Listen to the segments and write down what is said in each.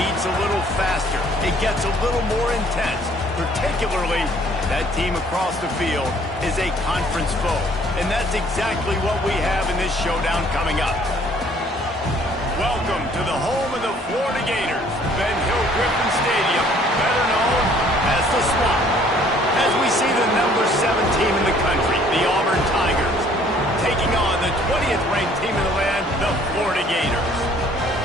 beats a little faster. It gets a little more intense. Particularly, that team across the field is a conference foe. And that's exactly what we have in this showdown coming up. Welcome to the home of the Florida Gators, Ben Hill Griffin Stadium, better known as the Swamp. As we see the number 7 team in the country, the Auburn Tigers, taking on the 20th ranked team in the land, the Florida Gators.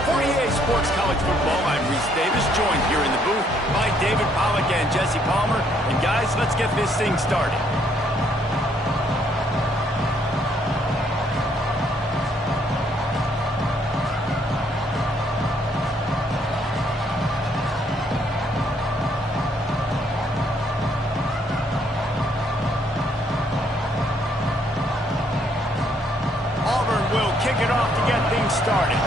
For EA Sports College Football, I'm Reese Davis, joined here in the booth by David Pollack and Jesse Palmer. And guys, let's get this thing started. Auburn will kick it off to get things started.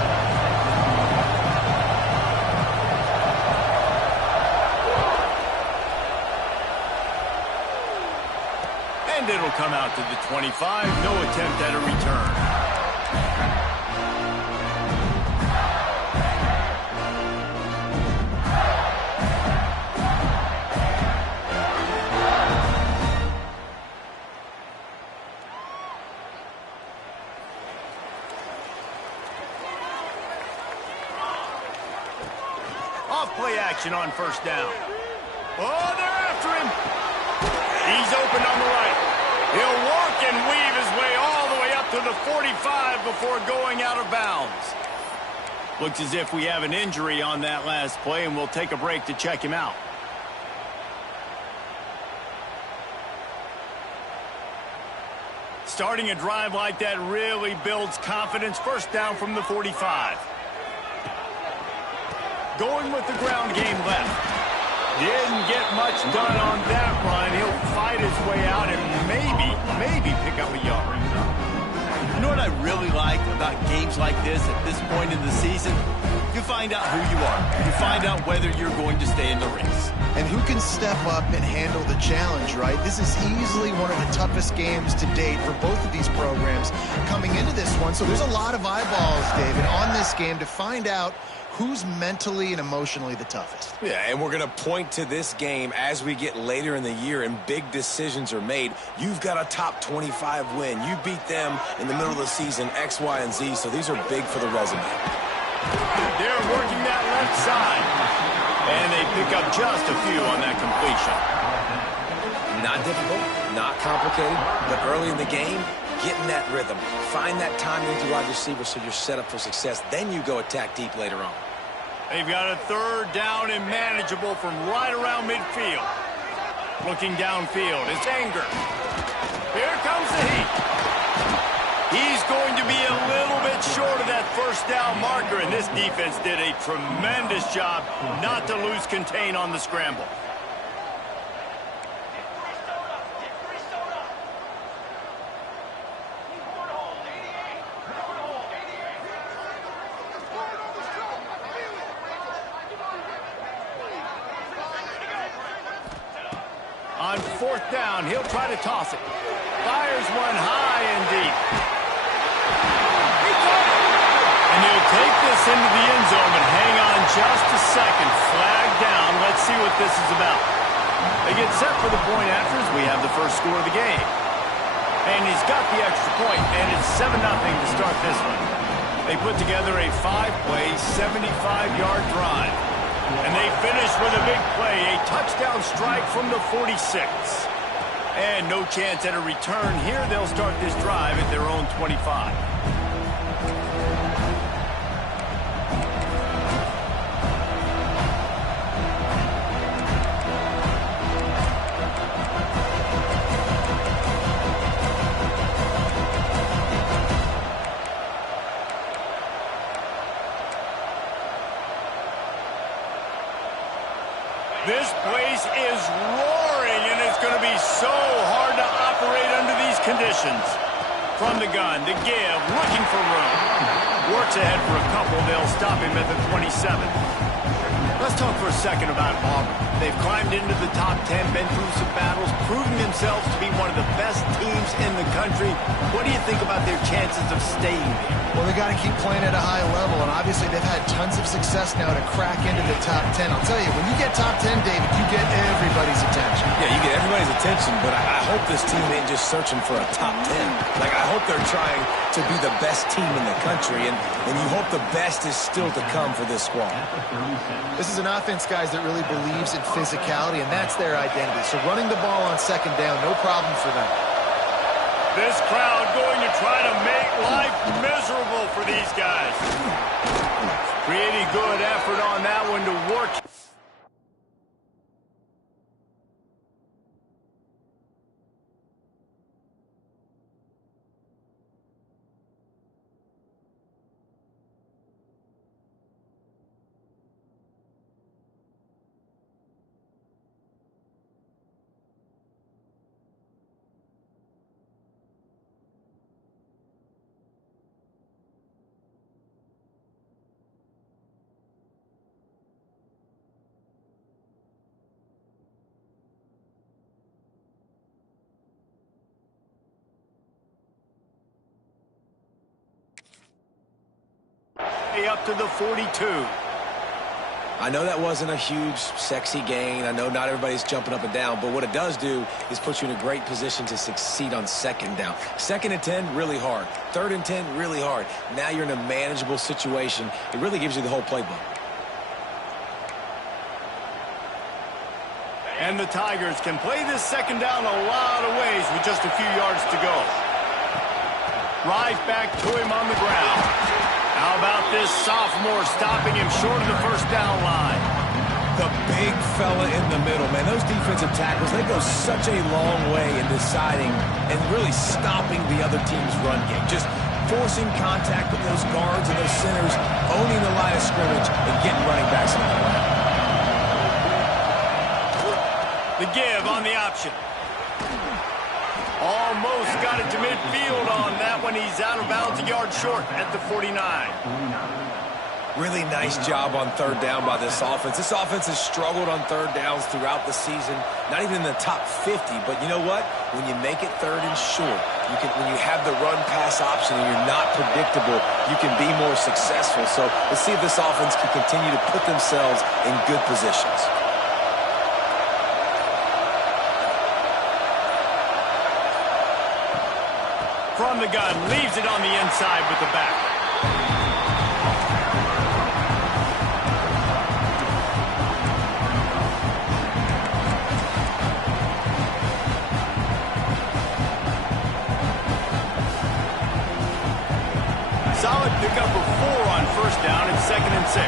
And it'll come out to the 25. No attempt at a return. Off-play action on first down. Oh, they're after him. He's open on the right. He'll walk and weave his way all the way up to the 45 before going out of bounds. Looks as if we have an injury on that last play, and we'll take a break to check him out. Starting a drive like that really builds confidence. First down from the 45. Going with the ground game left. Didn't get much done on that run. He'll fight his way out and maybe pick up a yard. You know what I really like about games like this at this point in the season? You find out who you are. You find out whether you're going to stay in the race. And who can step up and handle the challenge, right? This is easily one of the toughest games to date for both of these programs coming into this one. So there's a lot of eyeballs, David, on this game to find out who's mentally and emotionally the toughest. Yeah, and we're going to point to this game as we get later in the year and big decisions are made. You've got a top 25 win. You beat them in the middle of the season, X, Y, and Z, so these are big for the resume. They're working that left side, and they pick up just a few on that completion. Not difficult, not complicated, but early in the game, getting that rhythm. Find that timing with your wide receiver so you're set up for success. Then you go attack deep later on. They've got a third down and manageable from right around midfield. Looking downfield, it's Anger. Here comes the heat. He's going to be a little bit short of that first down marker, and this defense did a tremendous job not to lose contain on the scramble. On fourth down, he'll try to toss it. Fires one high and deep. He caught it. And he'll take this into the end zone, but hang on just a second. Flag down. Let's see what this is about. They get set for the point after as we have the first score of the game. And he's got the extra point, and it's 7-0 to start this one. They put together a 5-play, 75-yard drive. And they finish with a big play, a touchdown strike from the 46. And no chance at a return here. They'll start this drive at their own 25. This place is roaring, and it's going to be so hard to operate under these conditions. From the gun, to give, looking for room. Works ahead for a couple. They'll stop him at the 27. Let's talk for a second about Auburn. They've climbed into the top 10, been through some battles, proving themselves to be one of the best teams in the country. What do you think about their chances of staying there? Well, they got to keep playing at a high level, and obviously they've had tons of success now to crack into the top 10. I'll tell you, when you get top 10, David, you get everybody's attention. Yeah, you get everybody's attention, but I hope this team ain't just searching for a top 10. Like, I hope they're trying to be the best team in the country, and you hope the best is still to come for this squad. This is an offense, guys, that really believes in physicality, and that's their identity. So running the ball on second down, no problem for them. This crowd going to try to make life miserable for these guys. Pretty good effort on that one to work. Up to the 42. I know that wasn't a huge, sexy gain. I know not everybody's jumping up and down, but what it does do is put you in a great position to succeed on second down. Second and 10, really hard. Third and 10, really hard. Now you're in a manageable situation. It really gives you the whole playbook. And the Tigers can play this second down a lot of ways with just a few yards to go. Right back to him on the ground. How about this sophomore stopping him short of the first down line? The big fella in the middle, man. Those defensive tackles, they go such a long way in deciding and really stopping the other team's run game. Just forcing contact with those guards and those centers, owning the line of scrimmage, and getting running backs on the line. The give on the option. Almost got it to midfield on that one. He's out of bounds, a yard short at the 49. Really nice job on third down by this offense. This offense has struggled on third downs throughout the season. Not even in the top 50, but you know what? When you make it third and short, when you have the run-pass option and you're not predictable, you can be more successful. So let's see if this offense can continue to put themselves in good positions. From the gun, leaves it on the inside with the back. Solid pickup of 4 on first down and 2nd and 6.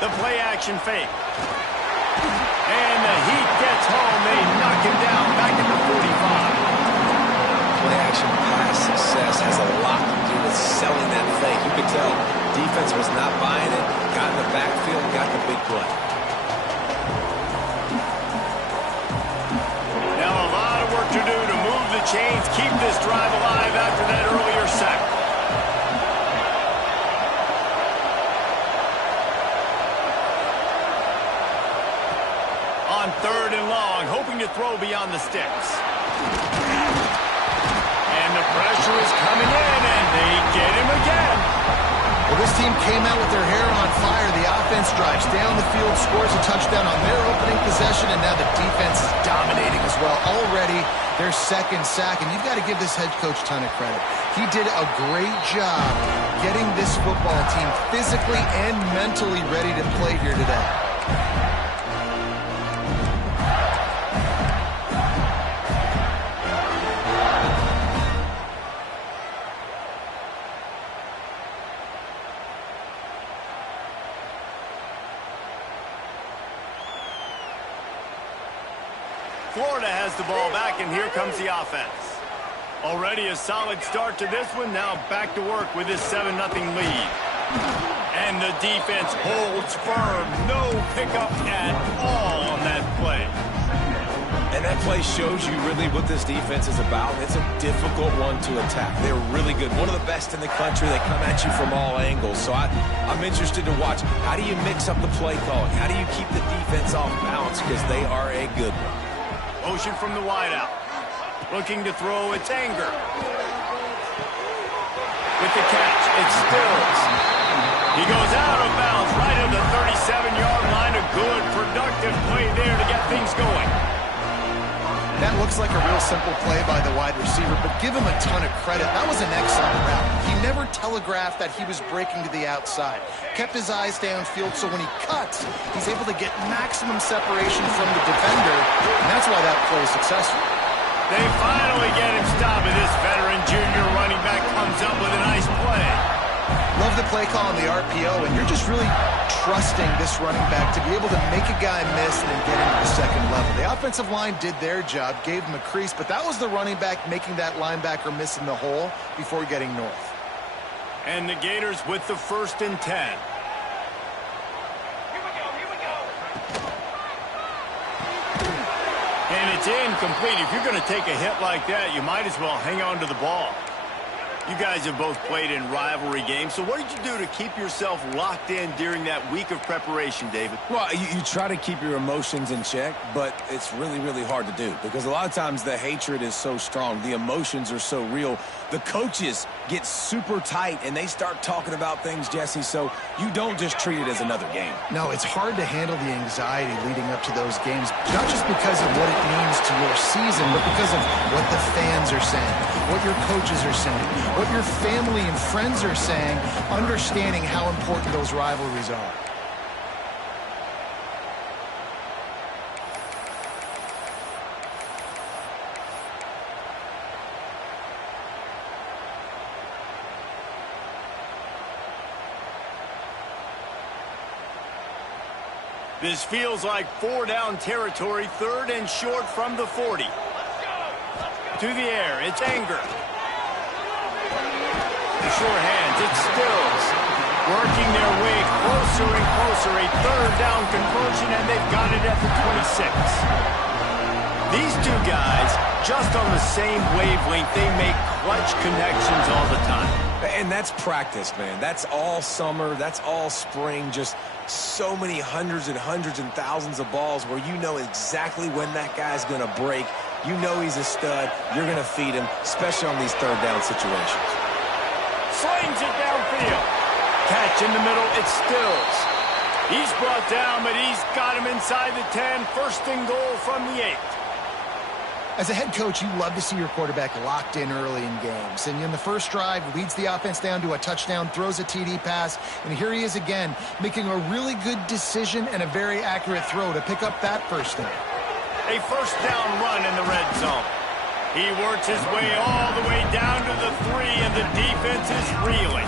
The play action fake. And the Heat gets home. They knock him down back at the 45. Play-action pass success has a lot to do with selling that fake. You could tell defense was not buying it, got in the backfield, got the big play. Now a lot of work to do to move the chains, keep this drive alive after that earlier sack. On 3rd and long, hoping to throw beyond the sticks. And the pressure is coming in, and they get him again. Well, this team came out with their hair on fire. The offense drives down the field, scores a touchdown on their opening possession, and now the defense is dominating as well. Already their second sack, and you've got to give this head coach a ton of credit. He did a great job getting this football team physically and mentally ready to play here today. Florida has the ball back, and here comes the offense. Already a solid start to this one. Now back to work with this 7-0 lead. And the defense holds firm. No pickup at all on that play. And that play shows you really what this defense is about. It's a difficult one to attack. They're really good. One of the best in the country. They come at you from all angles. So I'm interested to watch. How do you mix up the play calling? How do you keep the defense off balance? Because they are a good one. Motion from the wideout. Looking to throw, it's Anger. With the catch, it's Stills. He goes out of bounds right at the 37-yard line. A good, productive play there to get things going. That looks like a real simple play by the wide receiver, but give him a ton of credit. That was an excellent route. He never telegraphed that he was breaking to the outside. Kept his eyes downfield, so when he cuts, he's able to get maximum separation from the defender, and that's why that play is successful. They finally get him stopped, and this veteran junior running back comes up with a nice play. Love the play call on the RPO, and you're just really trusting this running back to be able to make a guy miss and then get into the second level. The offensive line did their job, gave him a crease, but that was the running back making that linebacker miss in the hole before getting north. And the Gators with the 1st and 10. Here we go. And it's incomplete. If you're going to take a hit like that, you might as well hang on to the ball. You guys have both played in rivalry games, so what did you do to keep yourself locked in during that week of preparation, David? Well, you try to keep your emotions in check, but it's really, really hard to do because a lot of times the hatred is so strong. The emotions are so real. The coaches get super tight, and they start talking about things, Jesse, so you don't just treat it as another game. No, it's hard to handle the anxiety leading up to those games, not just because of what it means to your season, but because of what the fans are saying, what your coaches are saying, what your family and friends are saying, understanding how important those rivalries are. This feels like 4-down territory, 3rd and short from the 40. To the air, it's Anger. The sure hands, it's Stills. Working their way closer and closer, a 3rd down conversion, and they've got it at the 26. These two guys, just on the same wavelength, they make clutch connections all the time. And that's practice, man. That's all summer. That's all spring. Just so many hundreds and thousands of balls where you know exactly when that guy's going to break. You know he's a stud. You're going to feed him, especially on these 3rd down situations. Slings it downfield. Catch in the middle, it's Stills. He's brought down, but he's got him inside the 10. 1st and goal from the 8. As a head coach, you love to see your quarterback locked in early in games. And in the first drive, leads the offense down to a touchdown, throws a TD pass, and here he is again, making a really good decision and a very accurate throw to pick up that 1st down. A 1st down run in the red zone. He works his way all the way down to the 3, and the defense is reeling.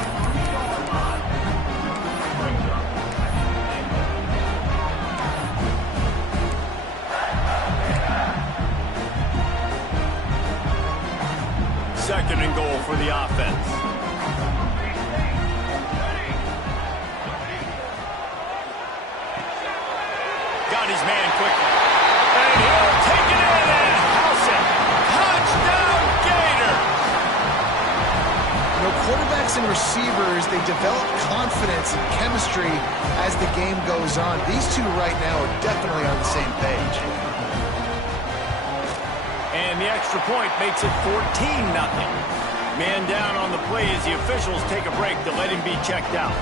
Second and goal for the offense. Got his man quickly. And he'll take it in and house it. Touchdown, Gators! You know, quarterbacks and receivers, they develop confidence and chemistry as the game goes on. These two right now are definitely on the same page. And the extra point makes it 14-0. Man down on the play as the officials take a break to let him be checked out.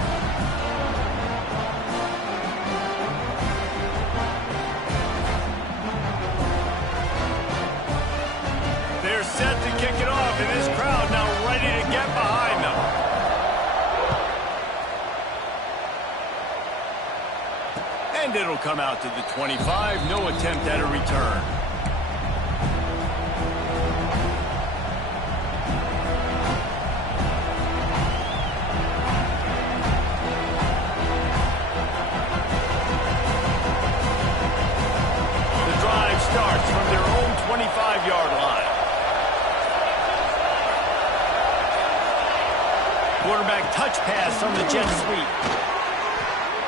They're set to kick it off, and this crowd now ready to get behind them. And it'll come out to the 25. No attempt at a return. Starts from their own 25-yard line. Quarterback touch pass on the jet sweep.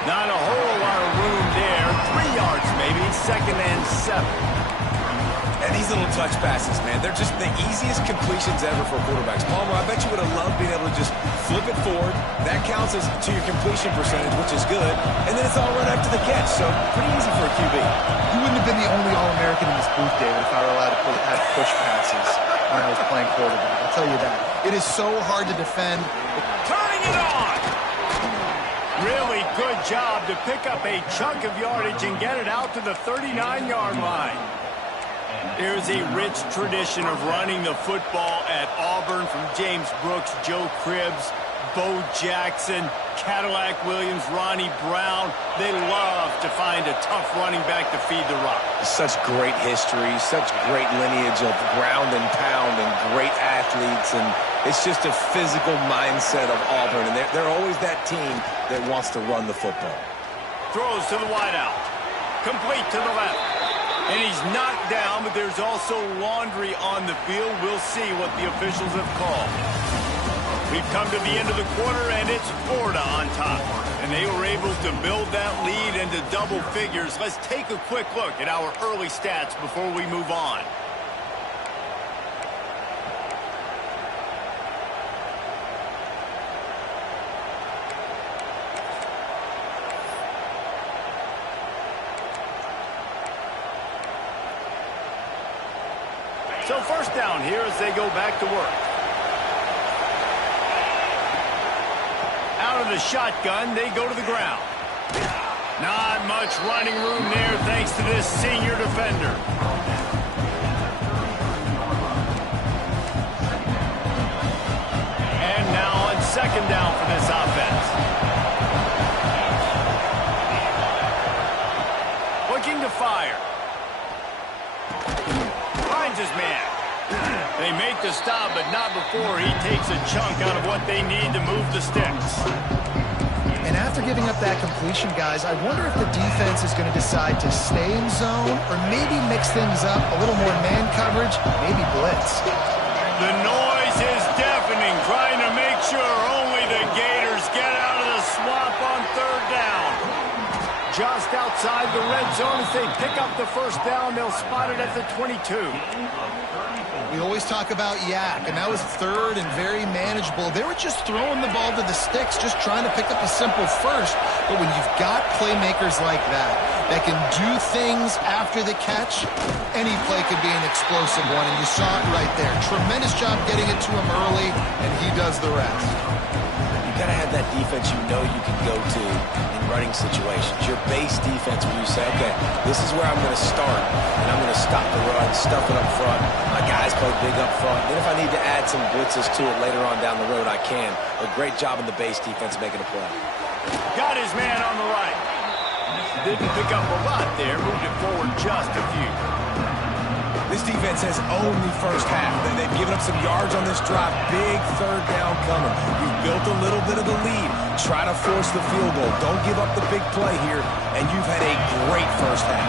Not a whole lot of room there. 3 yards maybe. 2nd and 7. And these little touch passes, man, they're just the easiest completions ever for quarterbacks. Palmer, I bet you would have loved being able to just flip it forward. That counts as to your completion percentage, which is good. And then it's all right after the catch, so pretty easy for a QB. You wouldn't have been the only All-American in this booth, David, if I were allowed to have push passes when I was playing quarterback. I'll tell you that. It is so hard to defend. Turning it on! Really good job to pick up a chunk of yardage and get it out to the 39-yard line. There's a rich tradition of running the football at Auburn from James Brooks, Joe Cribbs, Bo Jackson, Cadillac Williams, Ronnie Brown. They love to find a tough running back to feed the rock. Such great history, such great lineage of ground and pound and great athletes, and it's just a physical mindset of Auburn, and they're always that team that wants to run the football. Throws to the wideout. Complete to the left. And he's knocked down, but there's also laundry on the field. We'll see what the officials have called. We've come to the end of the quarter, and it's Florida on top. And they were able to build that lead into double figures. Let's take a quick look at our early stats before we move on. So first down here as they go back to work. Out of the shotgun, they go to the ground. Not much running room there thanks to this senior defender. And now on second down for this offense. Looking to fire. Finds his man. They make the stop, but not before he takes a chunk out of what they need to move the sticks. And after giving up that completion, guys, I wonder if the defense is going to decide to stay in zone or maybe mix things up, a little more man coverage, maybe blitz. The noise is deafening, trying to make sure only the Gators get out of the swamp on third down. Just outside the red zone as they pick up the first down. They'll spot it at the 22. We always talk about Yak, and that was third and very manageable. They were just throwing the ball to the sticks, just trying to pick up a simple first. But when you've got playmakers like that can do things after the catch, any play could be an explosive one, and you saw it right there. Tremendous job getting it to him early, and he does the rest. You got to have that defense you know you can go to in running situations. Your base defense where you say, okay, this is where I'm going to start, and I'm going to stop the run, stuff it up front. My guys play big up front. Then if I need to add some blitzes to it later on down the road, I can. A great job in the base defense making a play. Got his man on the right. Didn't pick up a lot there. Moved it forward just a few. This defense has owned the first half. They've given up some yards on this drive. Big third down coming. You've built a little bit of a lead. Try to force the field goal. Don't give up the big play here. And you've had a great first half.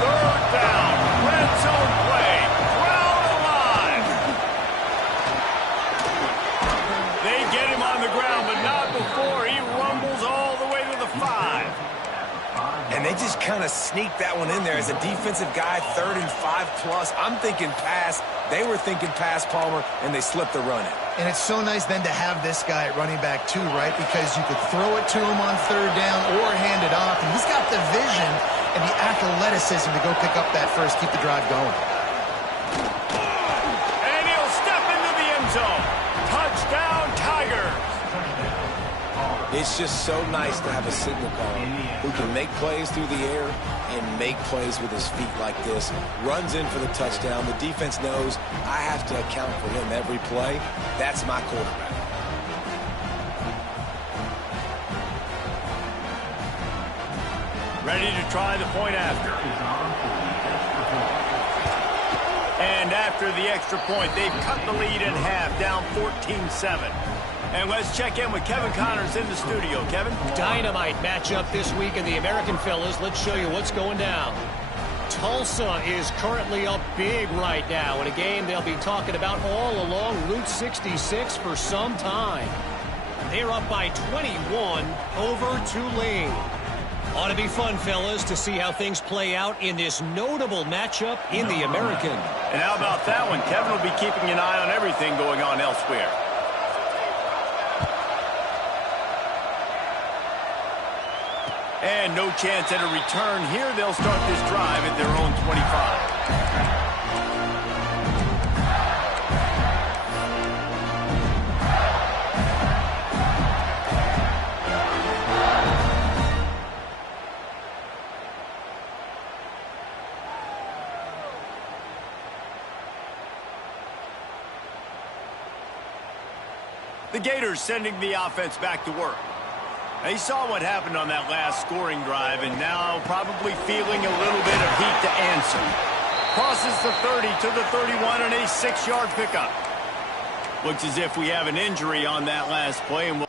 Third down. Red zone play. Crowd alive. They get him on the ground, but not before he rumbles all the way to the 5. And they just kind of sneaked that one in there as a defensive guy, 3rd and 5+. I'm thinking pass. They were thinking pass, Palmer, and they slipped the run in. And it's so nice then to have this guy at running back too, right? Because you could throw it to him on third down or hand it off. And he's got the vision and the athleticism to go pick up that first, keep the drive going. And he'll step into the end zone. Touchdown, Tigers. It's just so nice to have a signal caller who can make plays through the air and make plays with his feet like this. Runs in for the touchdown. The defense knows I have to account for him every play. That's my quarterback. Ready to try the point after. And after the extra point, they've cut the lead in half, down 14-7. And let's check in with Kevin Connors in the studio. Kevin? Dynamite matchup this week in the American Fellas. Let's show you what's going down. Tulsa is currently up big right now in a game they'll be talking about all along Route 66 for some time. They're up by 21 over Tulane. Ought to be fun, fellas, to see how things play out in this notable matchup in the American. And how about that one? Kevin will be keeping an eye on everything going on elsewhere. And no chance at a return here. They'll start this drive at their own 25. The Gators sending the offense back to work. They saw what happened on that last scoring drive, and now probably feeling a little bit of heat to answer. Crosses the 30 to the 31 and a 6-yard pickup. Looks as if we have an injury on that last play, and we'll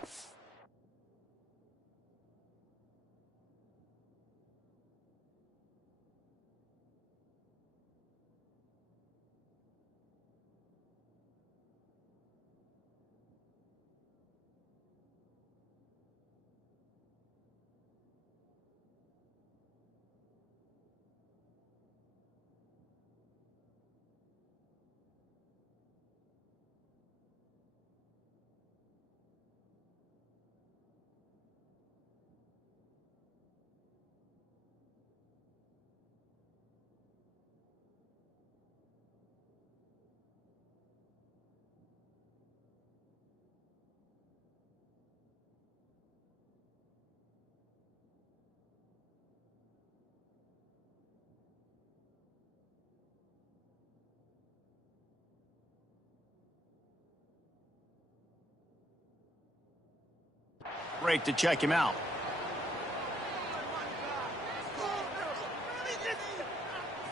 break to check him out.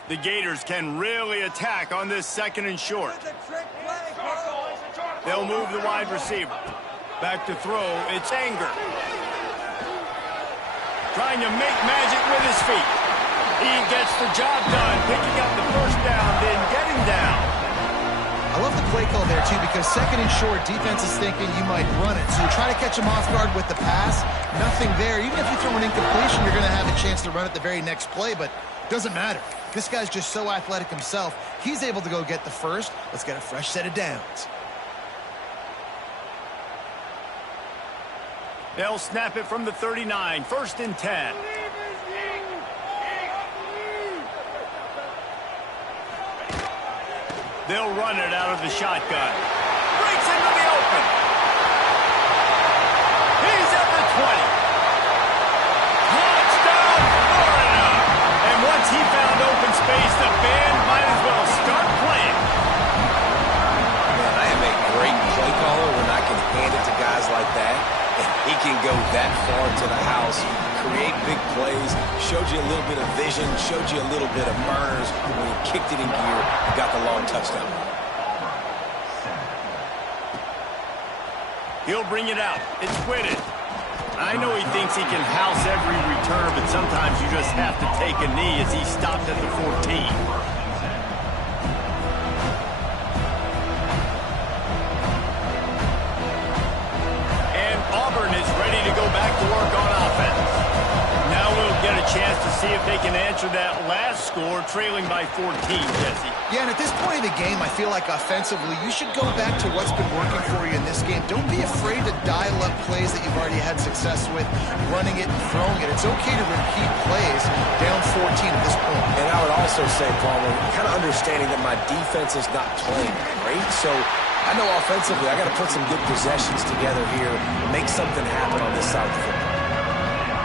The Gators can really attack on this 2nd and short. They'll move the wide receiver. Back to throw, it's Anger. Trying to make magic with his feet. He gets the job done, picking up the first down, then getting down. I love the play call there, too, because 2nd and short, defense is thinking you might run it. So you try to catch him off guard with the pass, nothing there. Even if you throw an incompletion, you're going to have a chance to run it the very next play, but it doesn't matter. This guy's just so athletic himself. He's able to go get the first. Let's get a fresh set of downs. They'll snap it from the 39, 1st and 10. They'll run it out of the shotgun. Breaks into the open. He's at the 20. Touchdown, Florida! And once he found open space, the band might as well start playing. Man, I am a great play caller when I can hand it to guys like that. And he can go that far to the house, create big plays, showed you a little bit of vision, showed you a little bit of burners. When he kicked it in gear, he got the long touchdown. He'll bring it out. It's Whitted. I know he thinks he can house every return, but sometimes you just have to take a knee as he stopped at the 14. Work on offense. Now we'll get a chance to see if they can answer that last score, trailing by 14, Jesse. Yeah, and at this point in the game, I feel like offensively, you should go back to what's been working for you in this game. Don't be afraid to dial up plays that you've already had success with, running it and throwing it. It's okay to repeat plays down 14 at this point. And I would also say, Palmer, kind of understanding that my defense is not playing great, so I know offensively I got to put some good possessions together here, make something happen on this side of the football.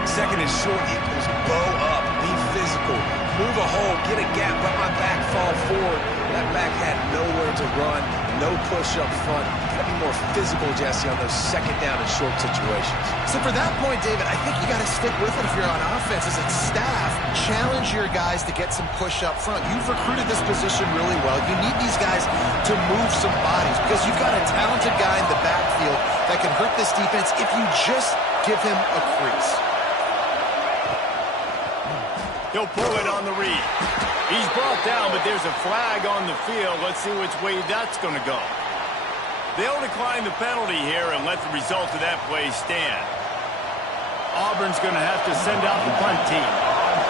2nd and short equals bow up, be physical, move a hole, get a gap, let my back fall forward. That back had nowhere to run, no push up front. Got to be more physical, Jesse, on those 2nd down and short situations. So for that point, David, I think you got to stick with it if you're on offense. As a staff, challenge your guys to get some push up front. You've recruited this position really well. You need these guys to move some bodies because you've got a talented guy in the backfield that can hurt this defense if you just give him a crease. He'll pull it on the read. He's brought down, but there's a flag on the field. Let's see which way that's going to go. They'll decline the penalty here and let the result of that play stand. Auburn's going to have to send out the punt team.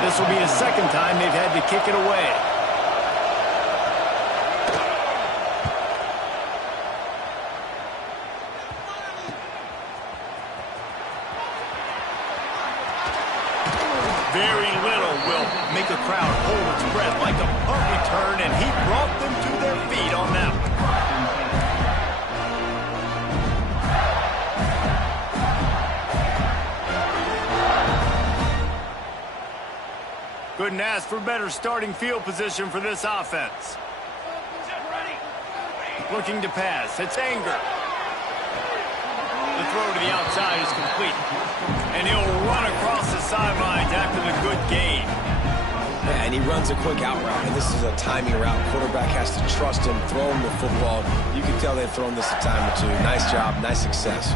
This will be the second time they've had to kick it away. Very little will make a crowd hold its breath like a punt return, and he brought them to their feet on that one. Couldn't ask for better starting field position for this offense. Looking to pass. It's Anger. The throw to the outside is complete. And he'll run across the sidelines after the good gain. Yeah, and he runs a quick out route, and this is a timing route. Quarterback has to trust him, throw him the football. You can tell they've thrown this a time or two. Nice job, nice success.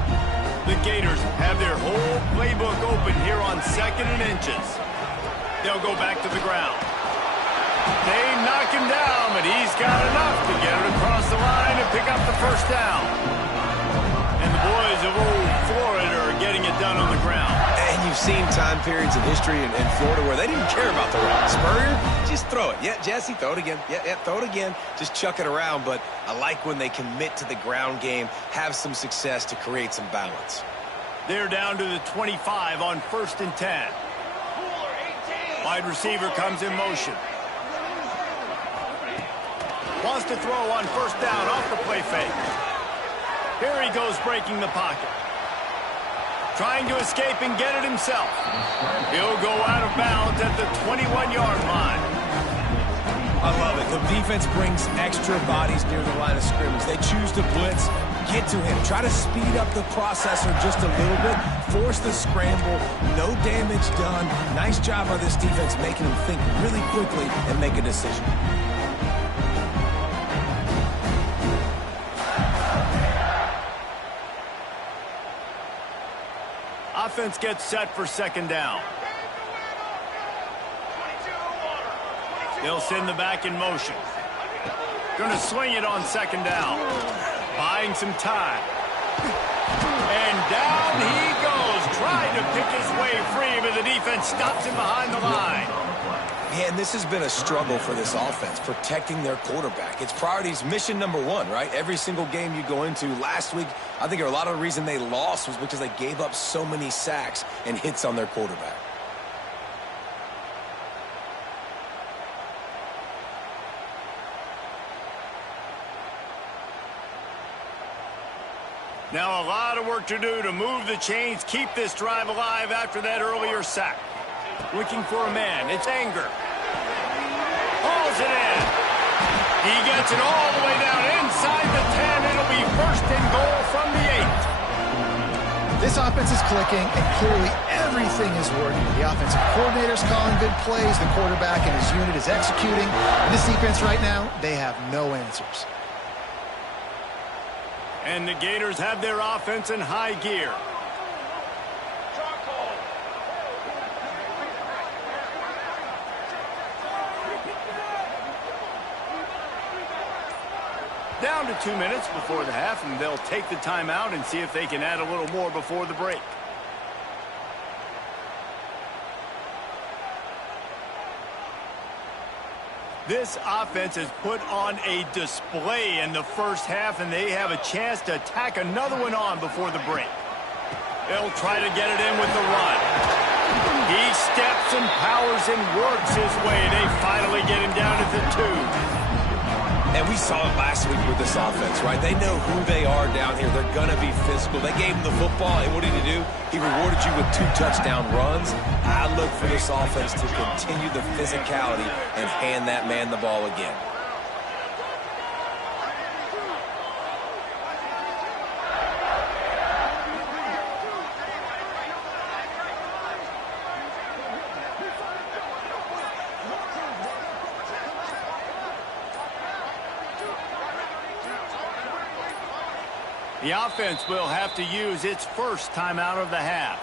The Gators have their whole playbook open here on 2nd and inches. They'll go back to the ground. They knock him down, but he's got enough to get it across the line and pick up the first down. And the boys of old Florida are getting it done on the ground. And you've seen time periods in history in Florida where they didn't care about the run. Spurrier, just throw it. Yeah, Jesse, throw it again. Yeah, throw it again. Just chuck it around. But I like when they commit to the ground game, have some success to create some balance. They're down to the 25 on 1st and 10. Wide receiver comes in motion. Wants to throw on 1st down off the play fake. Here he goes breaking the pocket. Trying to escape and get it himself. He'll go out of bounds at the 21-yard line. I love it. The defense brings extra bodies near the line of scrimmage. They choose to blitz, get to him, try to speed up the processor just a little bit, force the scramble, no damage done. Nice job by this defense making him think really quickly and make a decision. Offense gets set for 2nd down. They'll send the back in motion. Going to swing it on 2nd down. Buying some time. And down he goes. Trying to pick his way free, but the defense stops him behind the line. Yeah, and this has been a struggle for this offense, protecting their quarterback. It's priorities, mission number one, right? Every single game you go into. Last week, I think a lot of the reason they lost was because they gave up so many sacks and hits on their quarterback. Now a lot of work to do to move the chains, keep this drive alive after that earlier sack. Looking for a man. It's Anger. Hauls it in. He gets it all the way down inside the 10. It'll be 1st and goal from the 8. This offense is clicking, and clearly everything is working. The offensive coordinator's calling good plays. The quarterback and his unit is executing. This defense right now, they have no answers. And the Gators have their offense in high gear. Down to 2 minutes before the half, and they'll take the timeout and see if they can add a little more before the break. This offense has put on a display in the first half, and they have a chance to tack another one on before the break. They'll try to get it in with the run. He steps and powers and works his way. They finally get him down at the 2. And we saw it last week with this offense, right? They know who they are down here. They're going to be physical. They gave him the football, and what did he do? He rewarded you with 2 touchdown runs. I look for this offense to continue the physicality and hand that man the ball again. The offense will have to use its first timeout of the half.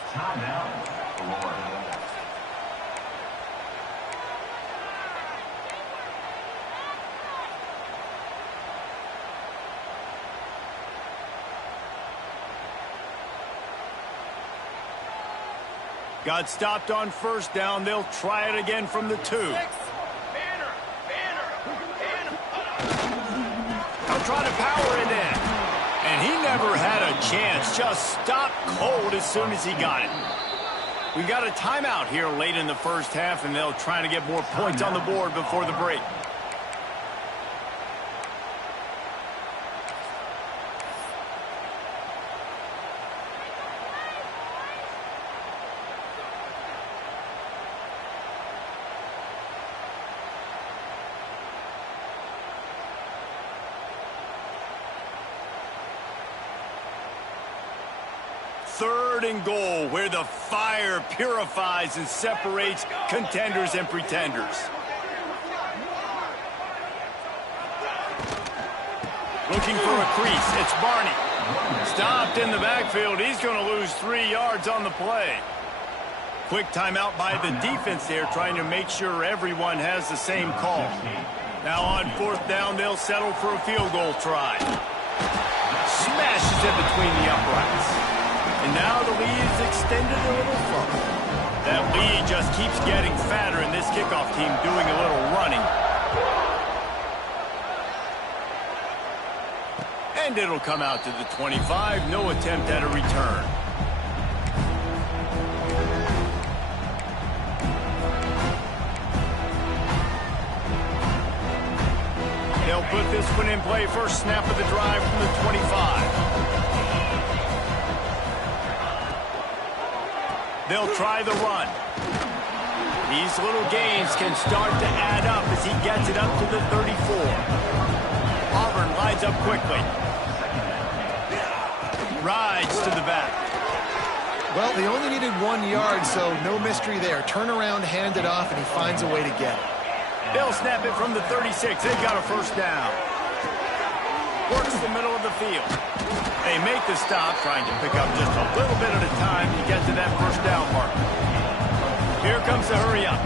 Got stopped on first down. They'll try it again from the 2. They'll try to power it in. And he never had a chance. Just stopped cold as soon as he got it. We got a timeout here late in the first half, and they'll try to get more points on the board before the break. Third and goal, where the fire purifies and separates contenders and pretenders. Looking for a crease. It's Barney. Stopped in the backfield. He's going to lose 3 yards on the play. Quick timeout by the defense there, trying to make sure everyone has the same call. Now on fourth down, they'll settle for a field goal try. Smashes it between the uprights. And now the lead is extended a little further. That lead just keeps getting fatter, and this kickoff team doing a little running. And it'll come out to the 25. No attempt at a return. They'll put this one in play. First snap of the drive from the 25. They'll try the run. These little gains can start to add up as he gets it up to the 34. Auburn lines up quickly. Rides to the back. Well, they only needed 1 yard, so no mystery there. Turn around, hand it off, and he finds a way to get it. They'll snap it from the 36. They've got a first down. Works the middle of the field. They make the stop, trying to pick up just a little bit at a time to get to that first down mark. Here comes the hurry up.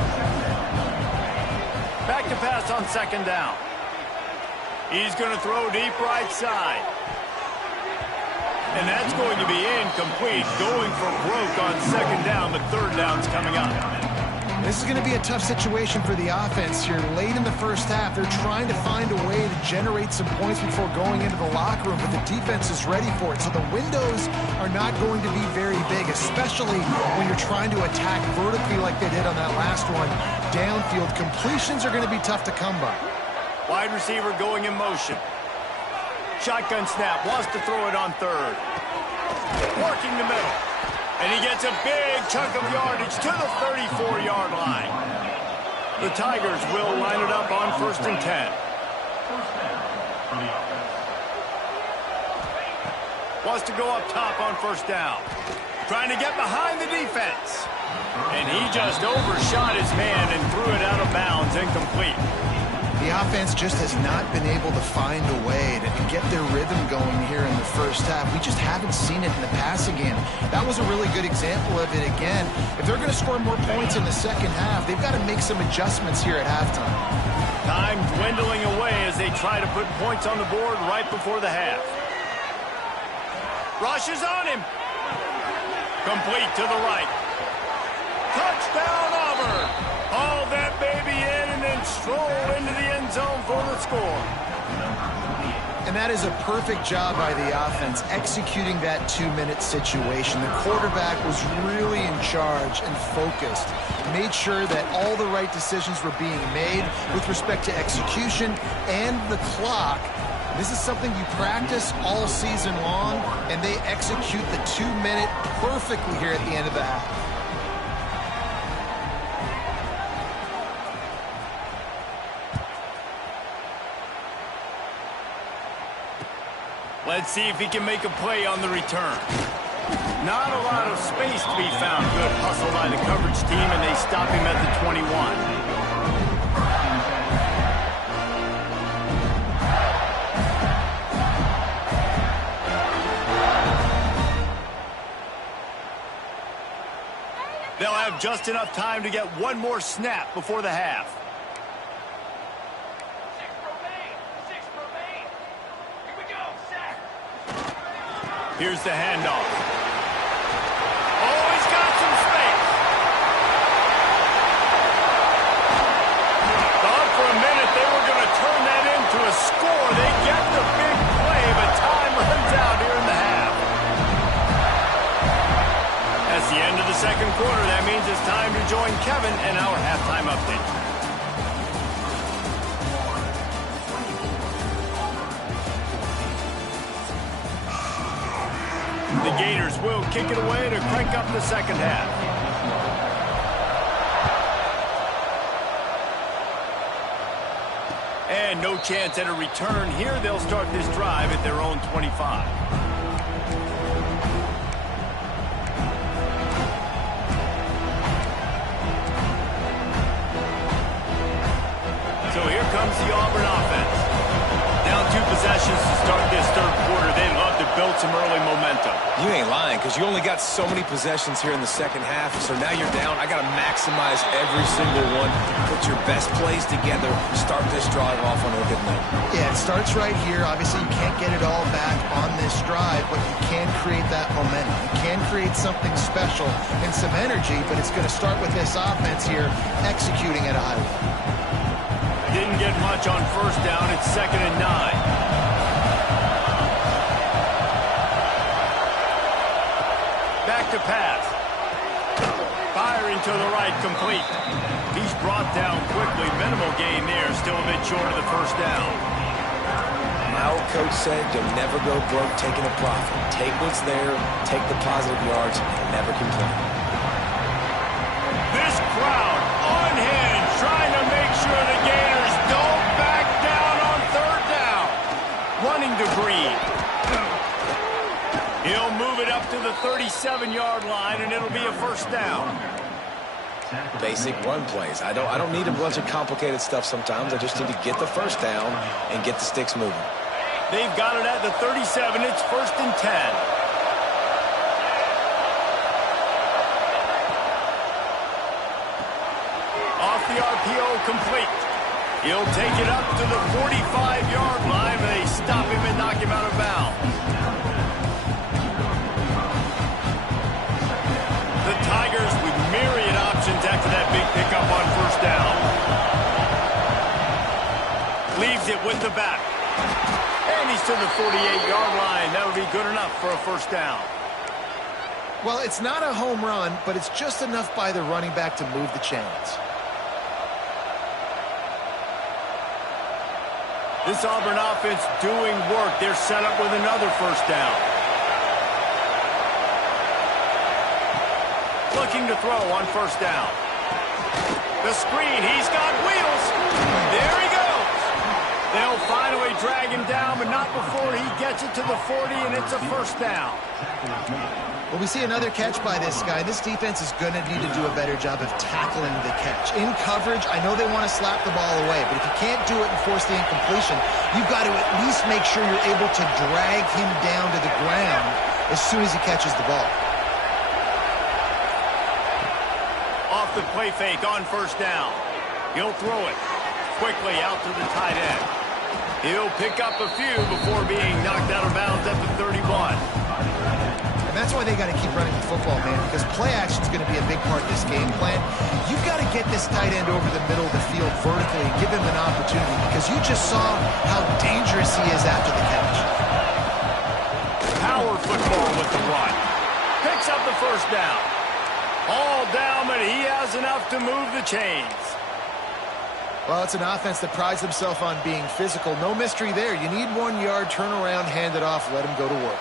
Back to pass on second down. He's going to throw deep right side. And that's going to be incomplete. Going for broke on second down, but third down's coming up. This is going to be a tough situation for the offense here. Late in the first half, they're trying to find a way to generate some points before going into the locker room, but the defense is ready for it. So the windows are not going to be very big, especially when you're trying to attack vertically like they did on that last one. Downfield completions are going to be tough to come by. Wide receiver going in motion. Shotgun snap, wants to throw it on third. Working the middle. And he gets a big chunk of yardage to the 34-yard line. The Tigers will line it up on 1st and 10. Wants to go up top on first down. Trying to get behind the defense. And he just overshot his man and threw it out of bounds, incomplete. The offense just has not been able to find a way to get their rhythm going here in the first half. We just haven't seen it in the passing game. That was a really good example of it again. If they're going to score more points in the second half, they've got to make some adjustments here at halftime. Time dwindling away as they try to put points on the board right before the half. Rushes on him. Complete to the right. Touchdown, Auburn. Haul that baby in and then stroll into the end zone for the score. And that is a perfect job by the offense, executing that 2-minute situation. The quarterback was really in charge and focused. Made sure that all the right decisions were being made with respect to execution and the clock. This is something you practice all season long, and they execute the 2-minute perfectly here at the end of the half. Let's see if he can make a play on the return. Not a lot of space to be found. Good hustle by the coverage team, and they stop him at the 21. They'll have just enough time to get one more snap before the half. Here's the handoff. Oh, he's got some space. second quarter. That means it's time to join Kevin in our halftime update. The Gators will kick it away to crank up the second half. And no chance at a return here. They'll start this drive at their own 25. So here comes the Auburn offense. Down 2 possessions to start this third quarter. They love to build some early momentum. You ain't lying, because you only got so many possessions here in the second half, so now you're down. I got to maximize every single one. Put your best plays together. Start this drive off on a good note. Yeah, it starts right here. Obviously, you can't get it all back on this drive, but you can create that momentum. You can create something special and some energy, but it's going to start with this offense here executing at a high level. Didn't get much on first down. It's 2nd and 9. Back to pass. Firing to the right, complete. He's brought down quickly. Minimal gain there. Still a bit short of the first down. My old coach said you'll never go broke taking a profit. Take what's there, take the positive yards, and never complain. This crowd on hand trying to make sure the Gators don't back down on third down. Running to Green. He'll move it up to the 37-yard line, and it'll be a first down. Basic run plays. I don't need a bunch of complicated stuff sometimes. I just need to get the first down and get the sticks moving. They've got it at the 37. It's 1st and 10. The RPO complete. He'll take it up to the 45-yard line. They stop him and knock him out of bounds. The Tigers with myriad options after that big pickup on first down. Leaves it with the back. And he's to the 48-yard line. That would be good enough for a first down. Well, it's not a home run, but it's just enough by the running back to move the chains. This Auburn offense doing work. They're set up with another first down. Looking to throw on first down. The screen. He's got wheels. There he goes. They'll finally drag him down, but not before he gets it to the 40, and it's a first down. Well, we see another catch by this guy. This defense is going to need to do a better job of tackling the catch. In coverage, I know they want to slap the ball away, but if you can't do it and force the incompletion, you've got to at least make sure you're able to drag him down to the ground as soon as he catches the ball. Off the play fake on first down. He'll throw it quickly out to the tight end. He'll pick up a few before being knocked out of bounds at the 31. And that's why they got to keep running the football, man, because play action is going to be a big part of this game plan. You've got to get this tight end over the middle of the field vertically and give him an opportunity, because you just saw how dangerous he is after the catch. Power football with the run. Picks up the first down. All down, but he has enough to move the chains. Well, it's an offense that prides themselves on being physical. No mystery there. You need 1 yard, turn around, hand it off, let him go to work.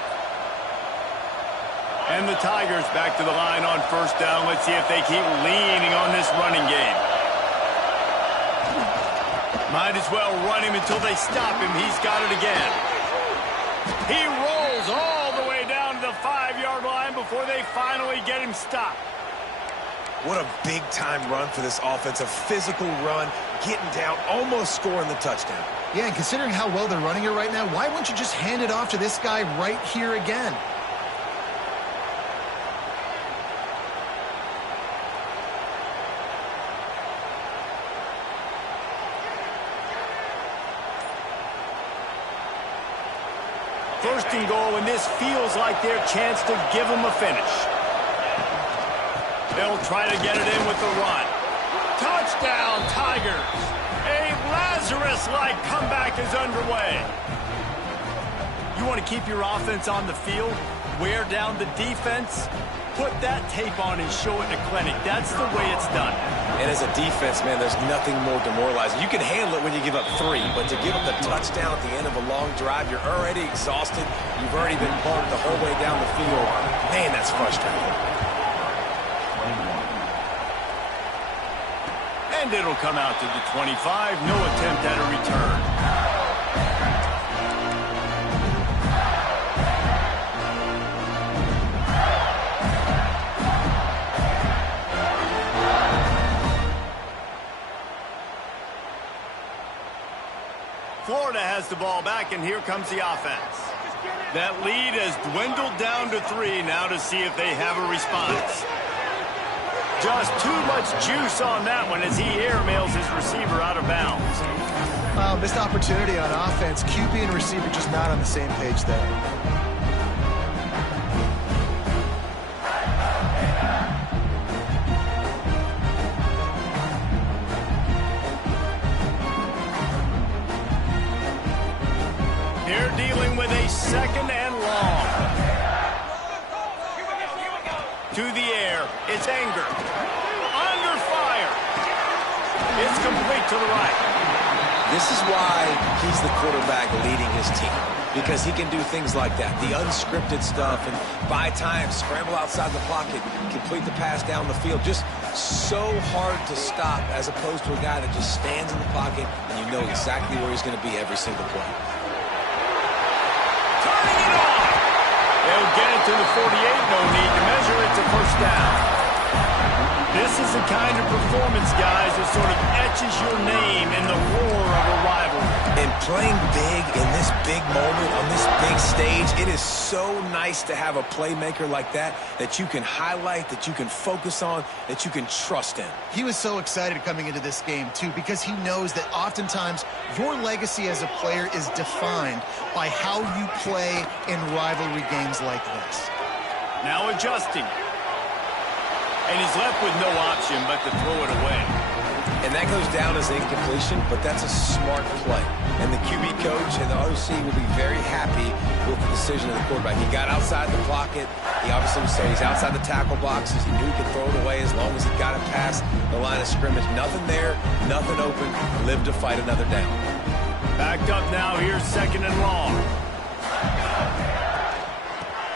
And the Tigers back to the line on first down. Let's see if they keep leaning on this running game. Might as well run him until they stop him. He's got it again. He rolls all the way down to the 5-yard line before they finally get him stopped. What a big-time run for this offense. A physical run, getting down, almost scoring the touchdown. Yeah, and considering how well they're running it right now, why wouldn't you just hand it off to this guy right here again? First and goal, and this feels like their chance to give them a finish. They'll try to get it in with the run. Touchdown, Tigers. A Lazarus-like comeback is underway. You want to keep your offense on the field? wear down the defense, put that tape on and show it to clinic. That's the way it's done. And as a defense, man, there's nothing more demoralizing. You can handle it when you give up 3, but to give up the touchdown at the end of a long drive, you're already exhausted. You've already been punted the whole way down the field. Man, that's frustrating. And it'll come out to the 25. No attempt at a return. Florida has the ball back, and here comes the offense. That lead has dwindled down to 3 now to see if they have a response. Just too much juice on that one as he airmails his receiver out of bounds. Missed opportunity on offense. QB and receiver just not on the same page there. They're dealing with a 2nd and long. To the air. It's Anger. Under fire. It's complete to the right. This is why he's the quarterback leading his team, because he can do things like that, the unscripted stuff, and buy time, scramble outside the pocket, complete the pass down the field. Just so hard to stop as opposed to a guy that just stands in the pocket and you know exactly where he's going to be every single play. Turning it on. They'll get it to the 48. No need to measure it to first down. This is the kind of performance, guys, that sort of etches your name in the roar of a rivalry. And playing big in this big moment, on this big stage, it is so nice to have a playmaker like that you can highlight, that you can focus on, that you can trust in. He was so excited coming into this game, too, because he knows that oftentimes your legacy as a player is defined by how you play in rivalry games like this. Now adjusting. And he's left with no option but to throw it away. And that goes down as incompletion, but that's a smart play. And the QB coach and the OC will be very happy with the decision of the quarterback. He got outside the pocket. He obviously was saying he's outside the tackle boxes. He knew he could throw it away as long as he got it past the line of scrimmage. Nothing there, nothing open. Lived to fight another down. Backed up now. Here's 2nd and long.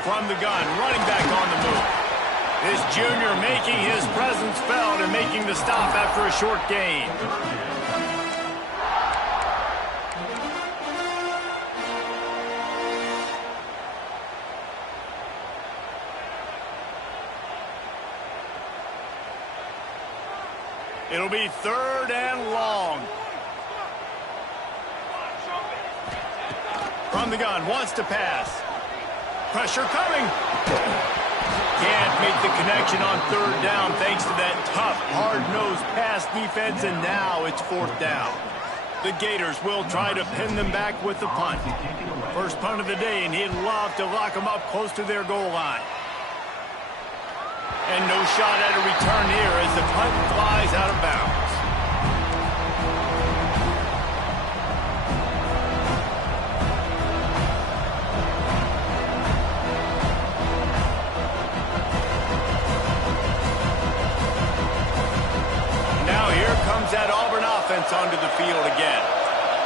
From the gun, running back on the move. This junior making his presence felt and making the stop after a short gain. It'll be 3rd and long. From the gun, wants to pass. Pressure coming. Can't make the connection on 3rd down thanks to that tough, hard-nosed pass defense, and now it's 4th down. The Gators will try to pin them back with the punt. First punt of the day, and he'd love to lock them up close to their goal line. And no shot at a return here as the punt flies out of bounds. That Auburn offense onto the field again.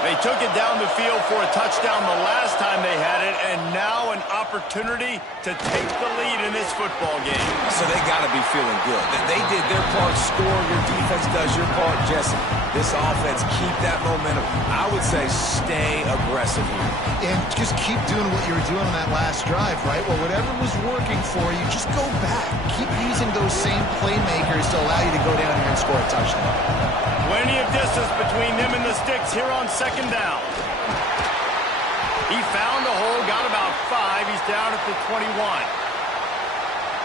They took it down the field for a touchdown the last time they had it, and now an opportunity to take the lead in this football game. So they got to be feeling good. They did their part, score, your defense does your part, Jesse. This offense, keep that momentum. I would say stay aggressive here. And just keep doing what you were doing on that last drive, right? Well, whatever was working for you, just go back. Keep using those same playmakers to allow you to go down here and score a touchdown. Plenty of distance between them and the sticks here on 2nd down. He found the hole, got about 5. He's down at the 21.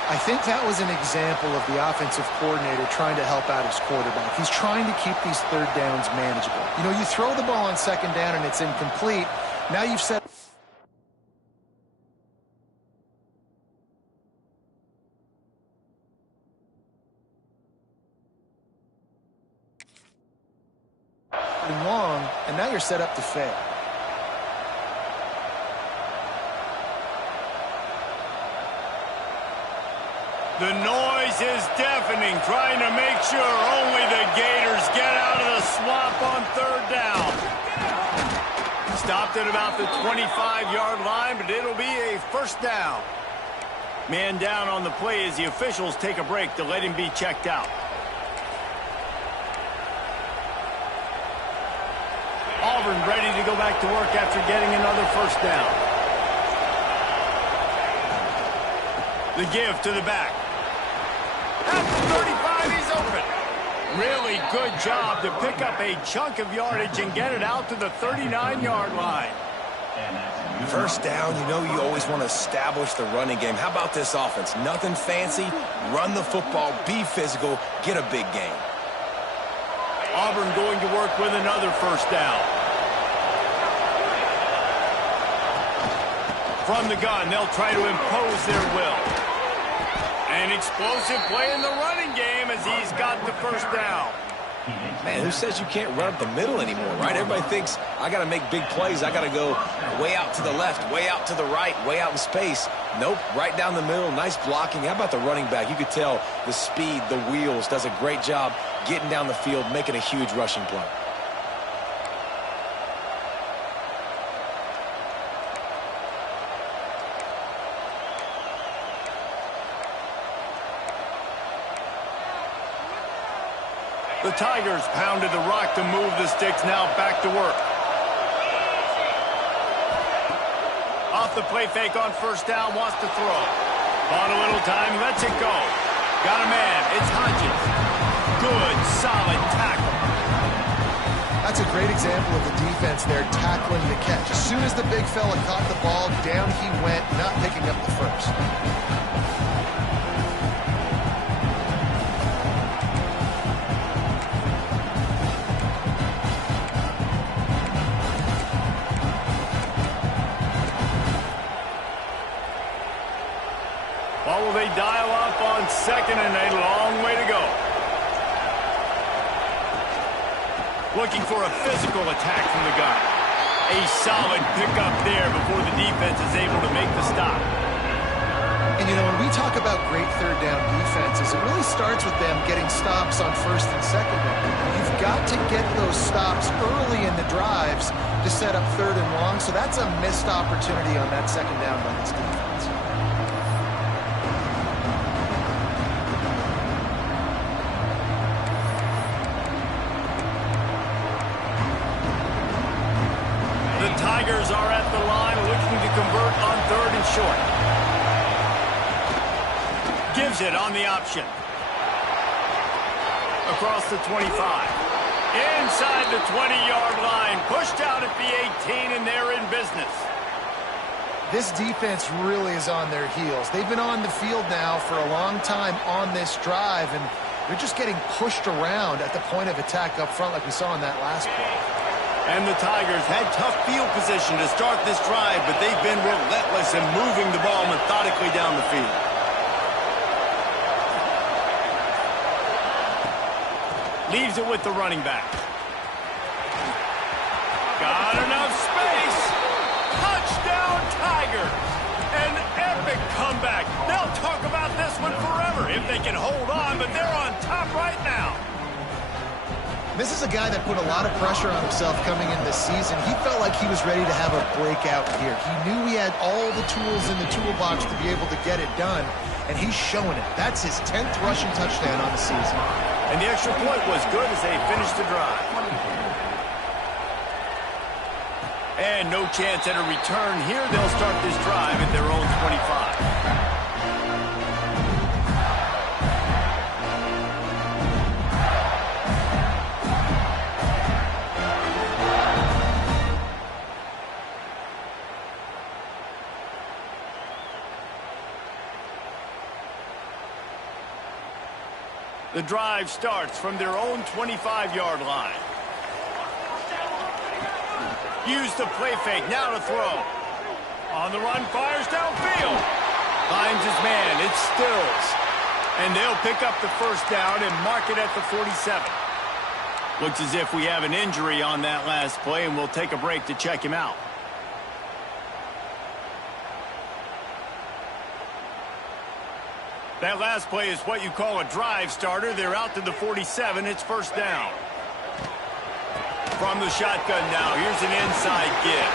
I think that was an example of the offensive coordinator trying to help out his quarterback. He's trying to keep these 3rd downs manageable. You know, you throw the ball on 2nd down and it's incomplete. Now you've set... long, and now you're set up to fail. The noise is deafening, trying to make sure only the Gators get out of the swamp on third down. Stopped at about the 25-yard line, but it'll be a first down. Man down on the play as the officials take a break to let him be checked out. Auburn ready to go back to work after getting another first down. The give to the back. At the 35, he's open. Really good job to pick up a chunk of yardage and get it out to the 39-yard line. First down, you know you always want to establish the running game. How about this offense? Nothing fancy. Run the football, be physical, get a big gain. Auburn going to work with another first down. From the gun, they'll try to impose their will. An explosive play in the running game as he's got the first down. Man, who says you can't run up the middle anymore, right? Everybody thinks, I got to make big plays. I got to go way out to the left, way out to the right, way out in space. Nope, right down the middle, nice blocking. How about the running back? You could tell the speed, the wheels, does a great job getting down the field, making a huge rushing play. The Tigers pounded the rock to move the sticks, now back to work. Off the play fake on first down, wants to throw. Bought a little time, lets it go. Got a man, it's Hodges. Good, solid tackle. That's a great example of the defense there tackling the catch. As soon as the big fella caught the ball, down he went, not picking up the first. What will they dial up on second and a long way to go? Looking for a physical attack from the gun. A solid pickup there before the defense is able to make the stop. And, you know, when we talk about great third down defenses, it really starts with them getting stops on first and second down. You've got to get those stops early in the drives to set up third and long, so that's a missed opportunity on that second down by this defense. Tigers are at the line looking to convert on third and short. Gives it on the option. Across the 25. Inside the 20-yard line. Pushed out at the 18, and they're in business. This defense really is on their heels. They've been on the field now for a long time on this drive, and they're just getting pushed around at the point of attack up front like we saw in that last play. And the Tigers had tough field position to start this drive, but they've been relentless in moving the ball methodically down the field. Leaves it with the running back. Got enough space. Touchdown, Tigers. An epic comeback. They'll talk about this one forever if they can hold on, but they're on top right now. This is a guy that put a lot of pressure on himself coming into this season. He felt like he was ready to have a breakout here. He knew he had all the tools in the toolbox to be able to get it done, and he's showing it. That's his 10th rushing touchdown on the season. And the extra point was good as they finished the drive. And no chance at a return here. They'll start this drive at their own 25. The drive starts from their own 25-yard line. Use the play fake, now to throw. On the run, fires downfield. Finds his man, it's Stills. And they'll pick up the first down and mark it at the 47. Looks as if we have an injury on that last play, and we'll take a break to check him out. That last play is what you call a drive starter. They're out to the 47. It's first down. From the shotgun now, here's an inside give.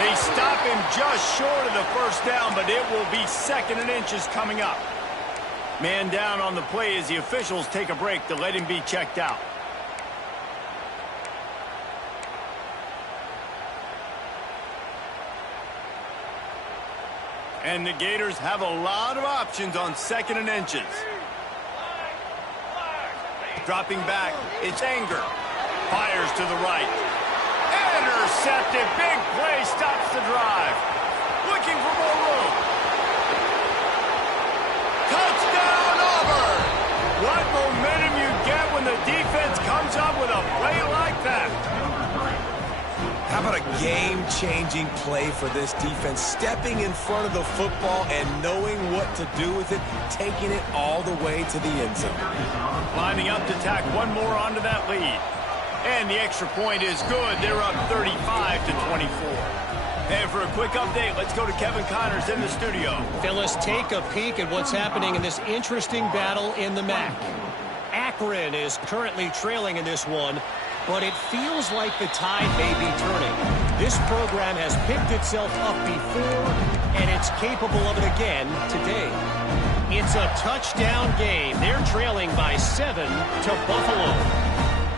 They stop him just short of the first down, but it will be 2nd and inches coming up. Man down on the play as the officials take a break to let him be checked out. And the Gators have a lot of options on 2nd and inches. Dropping back, it's Anger. Fires to the right. Intercepted. Big play stops the drive. Looking for more room. Touchdown, Auburn! What momentum you get when the defense comes up with a play like that. How about a game-changing play for this defense? Stepping in front of the football and knowing what to do with it, taking it all the way to the end zone. Lining up to tack one more onto that lead. And the extra point is good. They're up 35-24. And for a quick update, let's go to Kevin Connors in the studio. Phyllis, take a peek at what's happening in this interesting battle in the MAC. Akron is currently trailing in this one, but it feels like the tide may be turning. This program has picked itself up before, and it's capable of it again today. It's a touchdown game. They're trailing by 7 to Buffalo.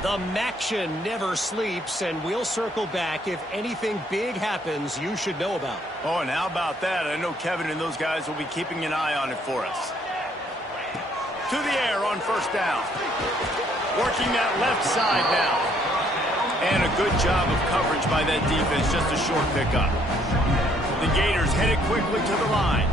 The MACtion never sleeps, and we'll circle back if anything big happens you should know about. Oh, and how about that? I know Kevin and those guys will be keeping an eye on it for us. To the air on first down. Working that left side now. And a good job of coverage by that defense, just a short pickup. The Gators headed quickly to the line.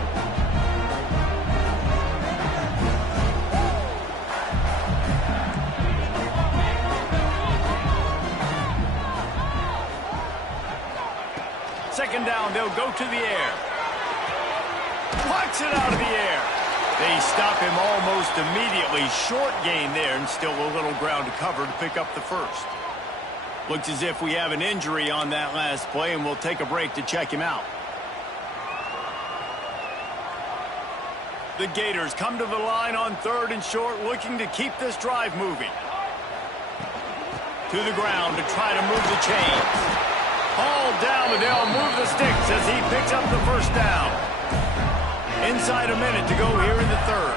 Second down, they'll go to the air. Plucks it out of the air. They stop him almost immediately. Short gain there, and still a little ground to cover to pick up the first. Looks as if we have an injury on that last play, and we'll take a break to check him out. The Gators come to the line on 3rd and short, looking to keep this drive moving. To the ground to try to move the chains. All down, but they'll move the sticks as he picks up the first down. Inside a minute to go here in the 3rd.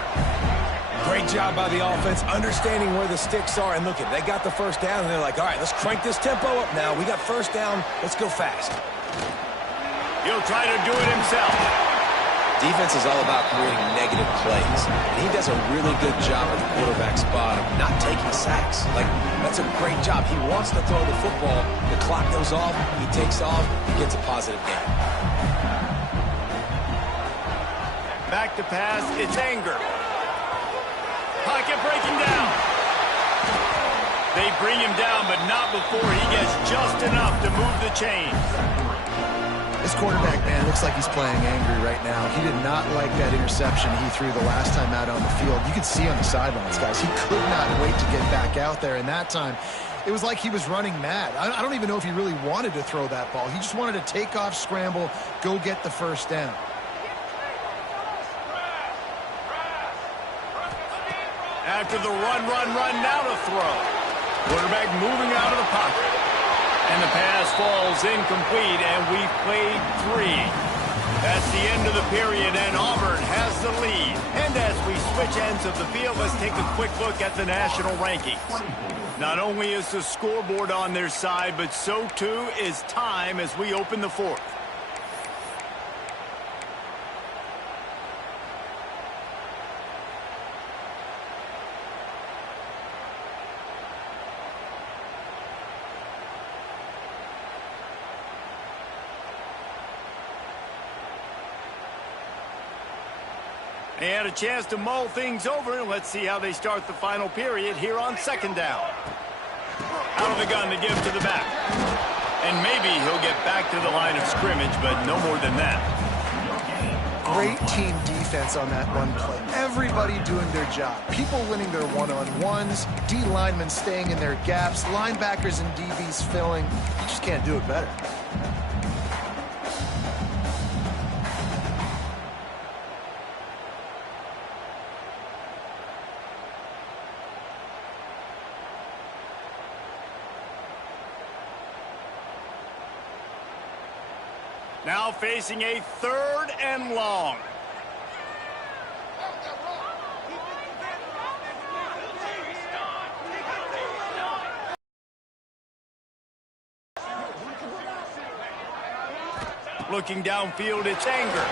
Great job by the offense, understanding where the sticks are. And look, they got the first down, and they're like, all right, let's crank this tempo up now. We got first down. Let's go fast. He'll try to do it himself. Defense is all about creating negative plays. And he does a really good job at the quarterback spot of not taking sacks. That's a great job. He wants to throw the football. The clock goes off. He takes off. He gets a positive gain. Back to pass. It's Anger. Pocket breaking down. They bring him down, but not before he gets just enough to move the chains. This quarterback, man, looks like he's playing angry right now. He did not like that interception he threw the last time out on the field. You could see on the sidelines, guys, he could not wait to get back out there. And that time, it was like he was running mad. I don't even know if he really wanted to throw that ball. He just wanted to take off, scramble, go get the first down. After the run, now to throw. Quarterback moving out of the pocket. And the pass falls incomplete, and we've played 3. That's the end of the period, and Auburn has the lead. And as we switch ends of the field, let's take a quick look at the national rankings. Not only is the scoreboard on their side, but so too is time as we open the 4th. They had a chance to mull things over. Let's see how they start the final period here on 2nd down. Out of the gun to give to the back. And maybe he'll get back to the line of scrimmage, but no more than that. Great team defense on that run play. Everybody doing their job. People winning their one-on-ones, D linemen staying in their gaps, linebackers and DBs filling. You just can't do it better. Now facing a 3rd and long. Looking downfield, it's Anger.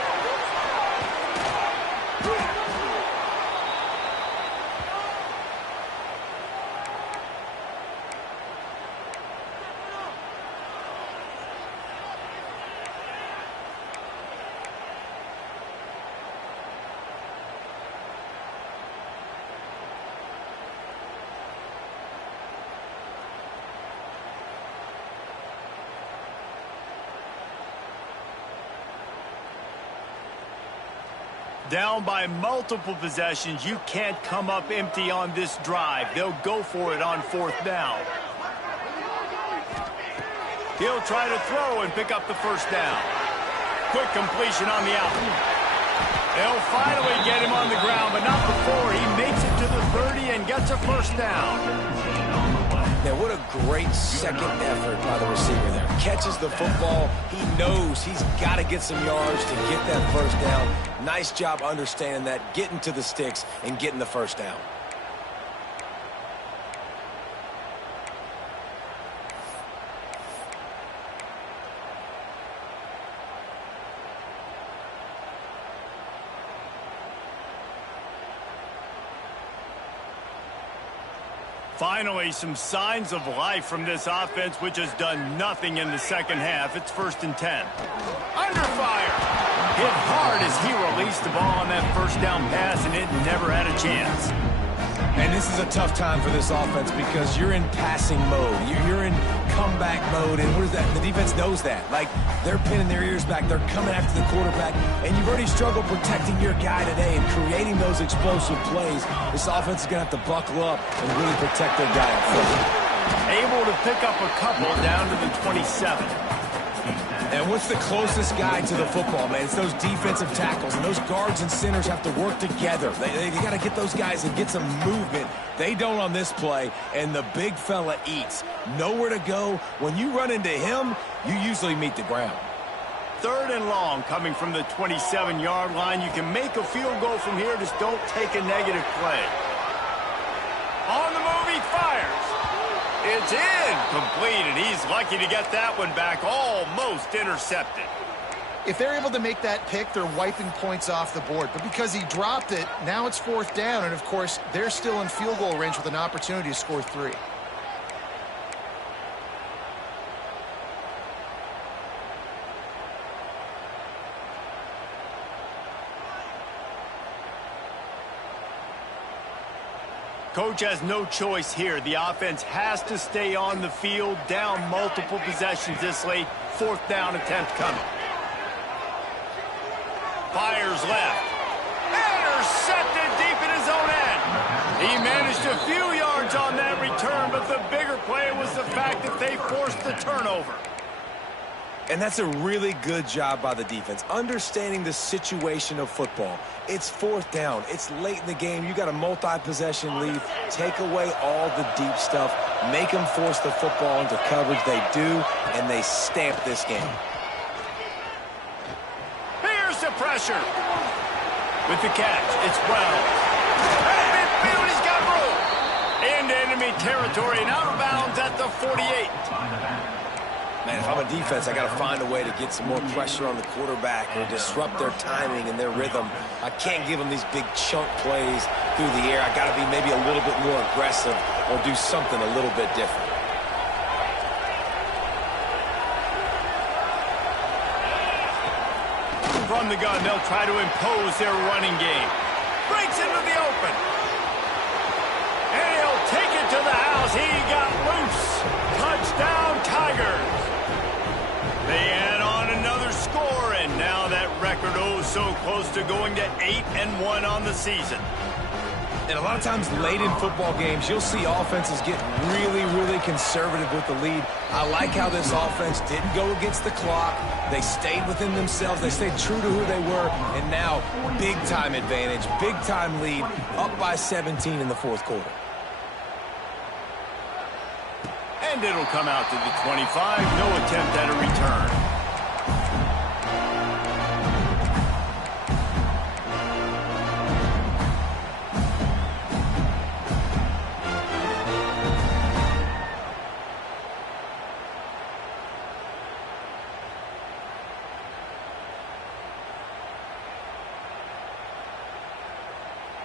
Down by multiple possessions, you can't come up empty on this drive. They'll go for it on 4th down. He'll try to throw and pick up the 1st down. Quick completion on the out. They'll finally get him on the ground, but not before he makes it to the 30 and gets a 1st down. Now, what a great second effort by the receiver there. Catches the football. He knows he's got to get some yards to get that 1st down. Nice job understanding that, getting to the sticks and getting the 1st down. Finally, some signs of life from this offense, which has done nothing in the second half. It's 1st and 10. Under fire. Hit hard as he released the ball on that 1st down pass, and it never had a chance. And this is a tough time for this offense because you're in passing mode. You're in comeback mode, and what is that? The defense knows that. Like, they're pinning their ears back. They're coming after the quarterback, and you've already struggled protecting your guy today and creating those explosive plays. This offense is going to have to buckle up and really protect their guy up front. Able to pick up a couple down to the 27. And what's the closest guy to the football, man? It's those defensive tackles, and those guards and centers have to work together. They got to get those guys and get some movement. They don't on this play, and the big fella eats. Nowhere to go. When you run into him, you usually meet the ground. 3rd and long coming from the 27-yard line. You can make a field goal from here. Just don't take a negative play. On the move, he fires. It's incomplete, and he's lucky to get that one back, almost intercepted. If they're able to make that pick, they're wiping points off the board. But because he dropped it, now it's 4th down, and of course, they're still in field goal range with an opportunity to score 3. Coach has no choice here. The offense has to stay on the field, down multiple possessions this late. 4th down attempt coming. Fires left. Intercepted deep in his own end. He managed a few yards on that return, but the bigger play was the fact that they forced the turnover. And that's a really good job by the defense, understanding the situation of football. It's 4th down. It's late in the game. You got a multi-possession lead. Take away all the deep stuff. Make them force the football into coverage. They do, and they stamp this game. Here's the pressure. With the catch, it's Wells. At midfield, he's got room. Into enemy territory and out of bounds at the 48. Man, if I'm a defense, I got to find a way to get some more pressure on the quarterback or disrupt their timing and their rhythm. I can't give them these big chunk plays through the air. I got to be maybe a little bit more aggressive or do something a little bit different. From the gun, they'll try to impose their running game. Breaks into the open. And he'll take it to the house. He got loose. Touchdown, Tigers. They add on another score, and now that record so close to going to 8-1 on the season. And a lot of times late in football games, you'll see offenses get really, really conservative with the lead. I like how this offense didn't go against the clock. They stayed within themselves. They stayed true to who they were. And now, big-time advantage, big-time lead, up by 17 in the 4th quarter. And it'll come out to the 25. No attempt at a return.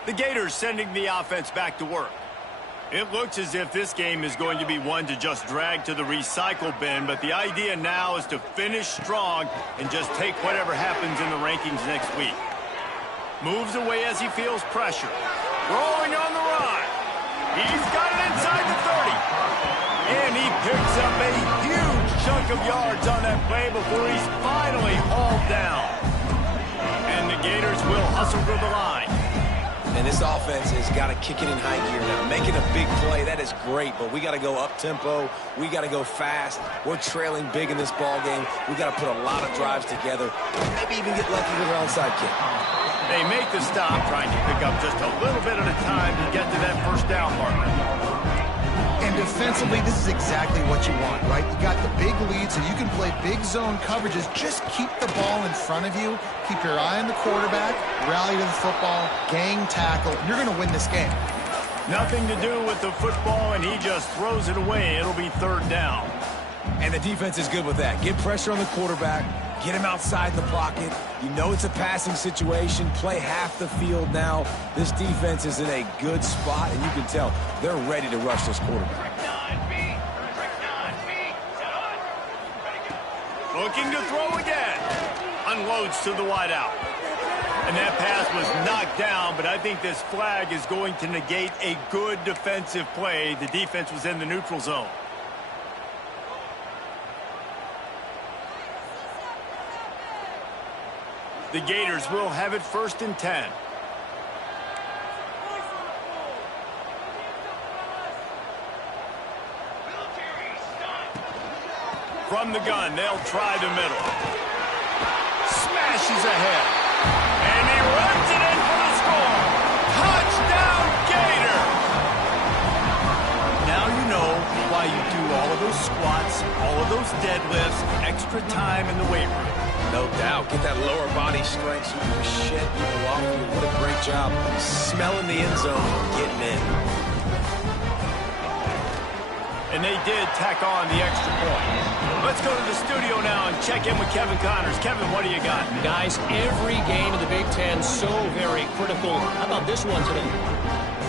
The Gators sending the offense back to work. It looks as if this game is going to be one to just drag to the recycle bin, but the idea now is to finish strong and just take whatever happens in the rankings next week. Moves away as he feels pressure. Rolling on the run. He's got it inside the 30. And he picks up a huge chunk of yards on that play before he's finally hauled down. And the Gators will hustle to the line. And this offense has got to kick it in high gear now. Making a big play, that is great, but we got to go up-tempo. We got to go fast. We're trailing big in this ball game. We got to put a lot of drives together. Maybe even get lucky with an onside kick. They make the stop, trying to pick up just a little bit at a time to get to that first down marker. And defensively, this is exactly what you want, right? You got the big lead, so you can play big zone coverages. Just keep the ball in front of you. Keep your eye on the quarterback. Rally to the football. Gang tackle. You're going to win this game. Nothing to do with the football, and he just throws it away. It'll be third down. And the defense is good with that. Get pressure on the quarterback. Get him outside the pocket. You know it's a passing situation. Play half the field now. This defense is in a good spot, and you can tell they're ready to rush this quarterback. Looking to throw again. Unloads to the wideout. And that pass was knocked down, but I think this flag is going to negate a good defensive play. The defense was in the neutral zone. The Gators will have it 1st and 10. From the gun, they'll try the middle. Smashes ahead. And he runs it in for the score. Touchdown, Gator! Now you know why you do all of those squats, all of those deadlifts, extra time in the weight room. No doubt. Get that lower body strength so you can shed people off. What a great job smelling the end zone and getting in. And they did tack on the extra point. Let's go to the studio now and check in with Kevin Connors. Kevin, what do you got? Guys, every game in the Big Ten so very critical. How about this one today?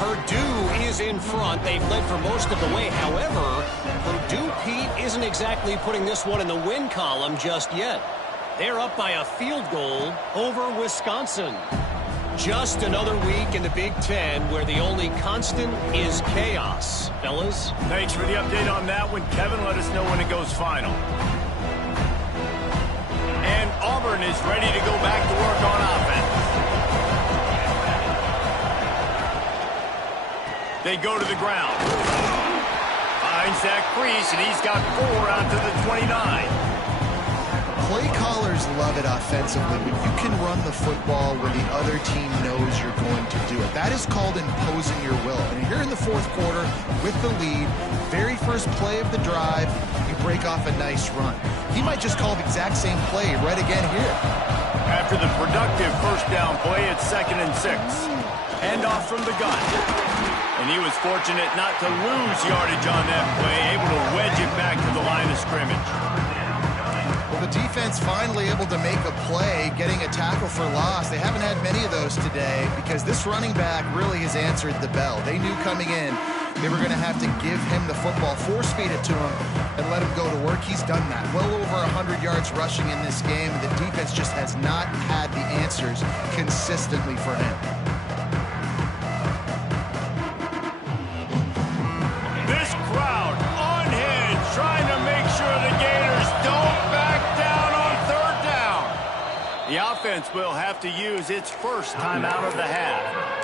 Purdue is in front. They've led for most of the way. However, Purdue, Pete, isn't exactly putting this one in the win column just yet. They're up by a field goal over Wisconsin. Just another week in the Big Ten where the only constant is chaos. Fellas? Thanks for the update on that one. Kevin, let us know when it goes final. And Auburn is ready to go back to work on offense. They go to the ground. Finds that crease, and he's got 4 out to the 29. Play callers love it offensively when you can run the football when the other team knows you're going to do it. That is called imposing your will. And here in the 4th quarter with the lead, very first play of the drive, you break off a nice run. He might just call the exact same play right again here. After the productive first down play, it's 2nd and 6. Hand off from the gun. And he was fortunate not to lose yardage on that play, able to wedge it back to the line of scrimmage. Well, the defense finally able to make a play, getting a tackle for loss. They haven't had many of those today because this running back really has answered the bell. They knew coming in they were going to have to give him the football, force-feed it to him, and let him go to work. He's done that. Well over 100 yards rushing in this game. The defense just has not had the answers consistently for him. This crowd on hinge, trying to make sure the Gators don't back down on 3rd down. The offense will have to use its first timeout of the half.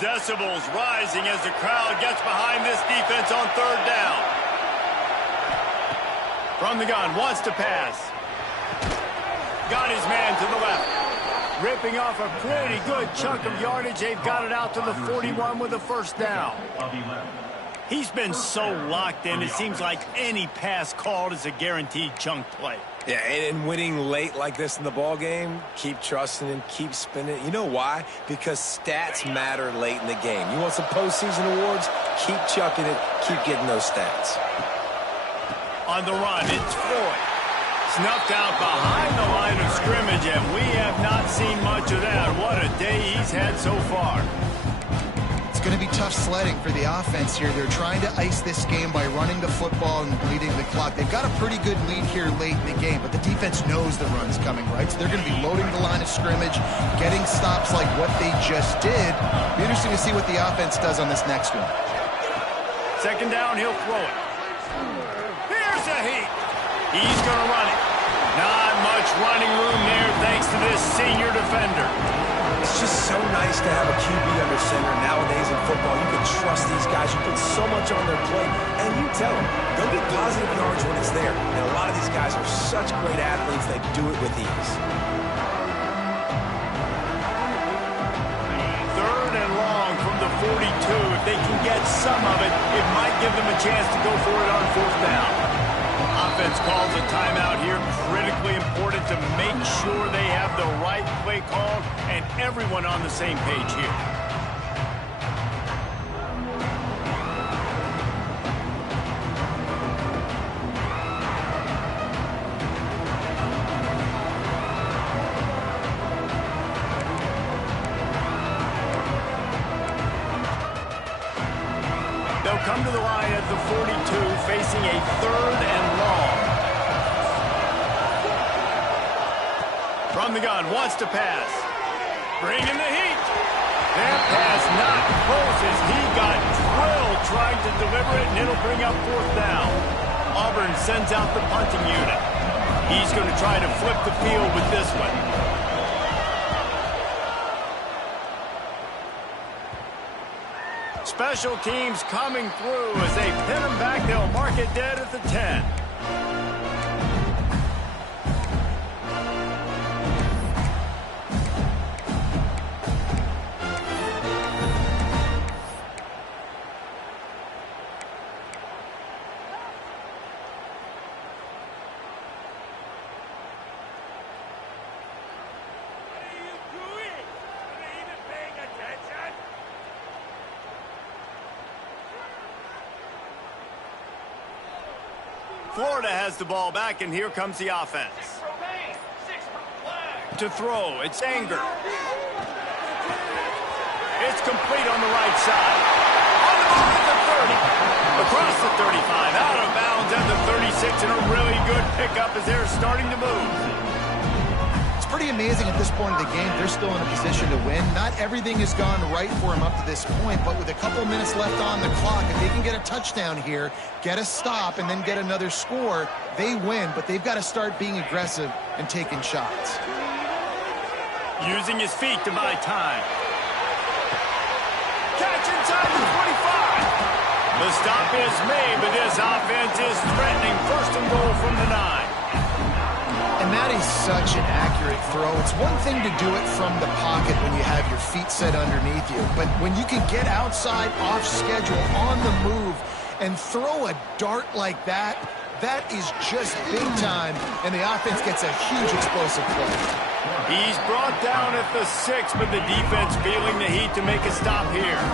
Decibels rising as the crowd gets behind this defense on 3rd down. From the gun, wants to pass. Got his man to the left. Ripping off a pretty good chunk of yardage. They've got it out to the 41 with a 1st down. He's been so locked in, it seems like any pass called is a guaranteed chunk play. Yeah, and winning late like this in the ball game, keep trusting him, keep spinning. You know why? Because stats matter late in the game. You want some postseason awards? Keep chucking it, keep getting those stats. On the run, it's Floyd. Snuffed out behind the line of scrimmage, and we have not seen much of that. What a day he's had so far. It's going to be tough sledding for the offense here. They're trying to ice this game by running the football and bleeding the clock. They've got a pretty good lead here late in the game, but the defense knows the run's coming, right? So they're going to be loading the line of scrimmage, getting stops like what they just did. Be interesting to see what the offense does on this next one. Second down, he'll throw it. Here's a heat. He's going to run it. Not much running room there thanks to this senior defender. It's just so nice to have a QB under center nowadays in football. You can trust these guys. You put so much on their plate, and you tell them, go get positive yards when it's there. And a lot of these guys are such great athletes, they do it with ease. Third and long from the 42. If they can get some of it, it might give them a chance to go for it on fourth down. Offense calls a timeout here. Critically important to make sure they have the right play called and everyone on the same page here. They'll come to the line at the 42, facing a third and long. From the gun, wants to pass. Bringing the heat. That pass not close as he got drilled trying to deliver it, and it'll bring up fourth down. Auburn sends out the punting unit. He's going to try to flip the field with this one. Special teams coming through as they pin him back. They'll mark it dead at the 10. Florida has the ball back, and here comes the offense. To throw, it's Anger. It's complete on the right side. On the ball at the 30. Across the 35, out of bounds at the 36, and a really good pickup as they're starting to move. It's pretty amazing at this point of the game. They're still in a position to win. Not everything has gone right for them up to this point, but with a couple minutes left on the clock, if they can get a touchdown here, get a stop, and then get another score, they win. But they've got to start being aggressive and taking shots. Using his feet to buy time. Catch inside the 25. The stop is made, but this offense is threatening. First and goal from the 9. And that is such an accurate throw. It's one thing to do it from the pocket when you have your feet set underneath you, but when you can get outside, off schedule, on the move, and throw a dart like that, that is just big time, and the offense gets a huge explosive play. He's brought down at the 6, but the defense feeling the heat to make a stop here.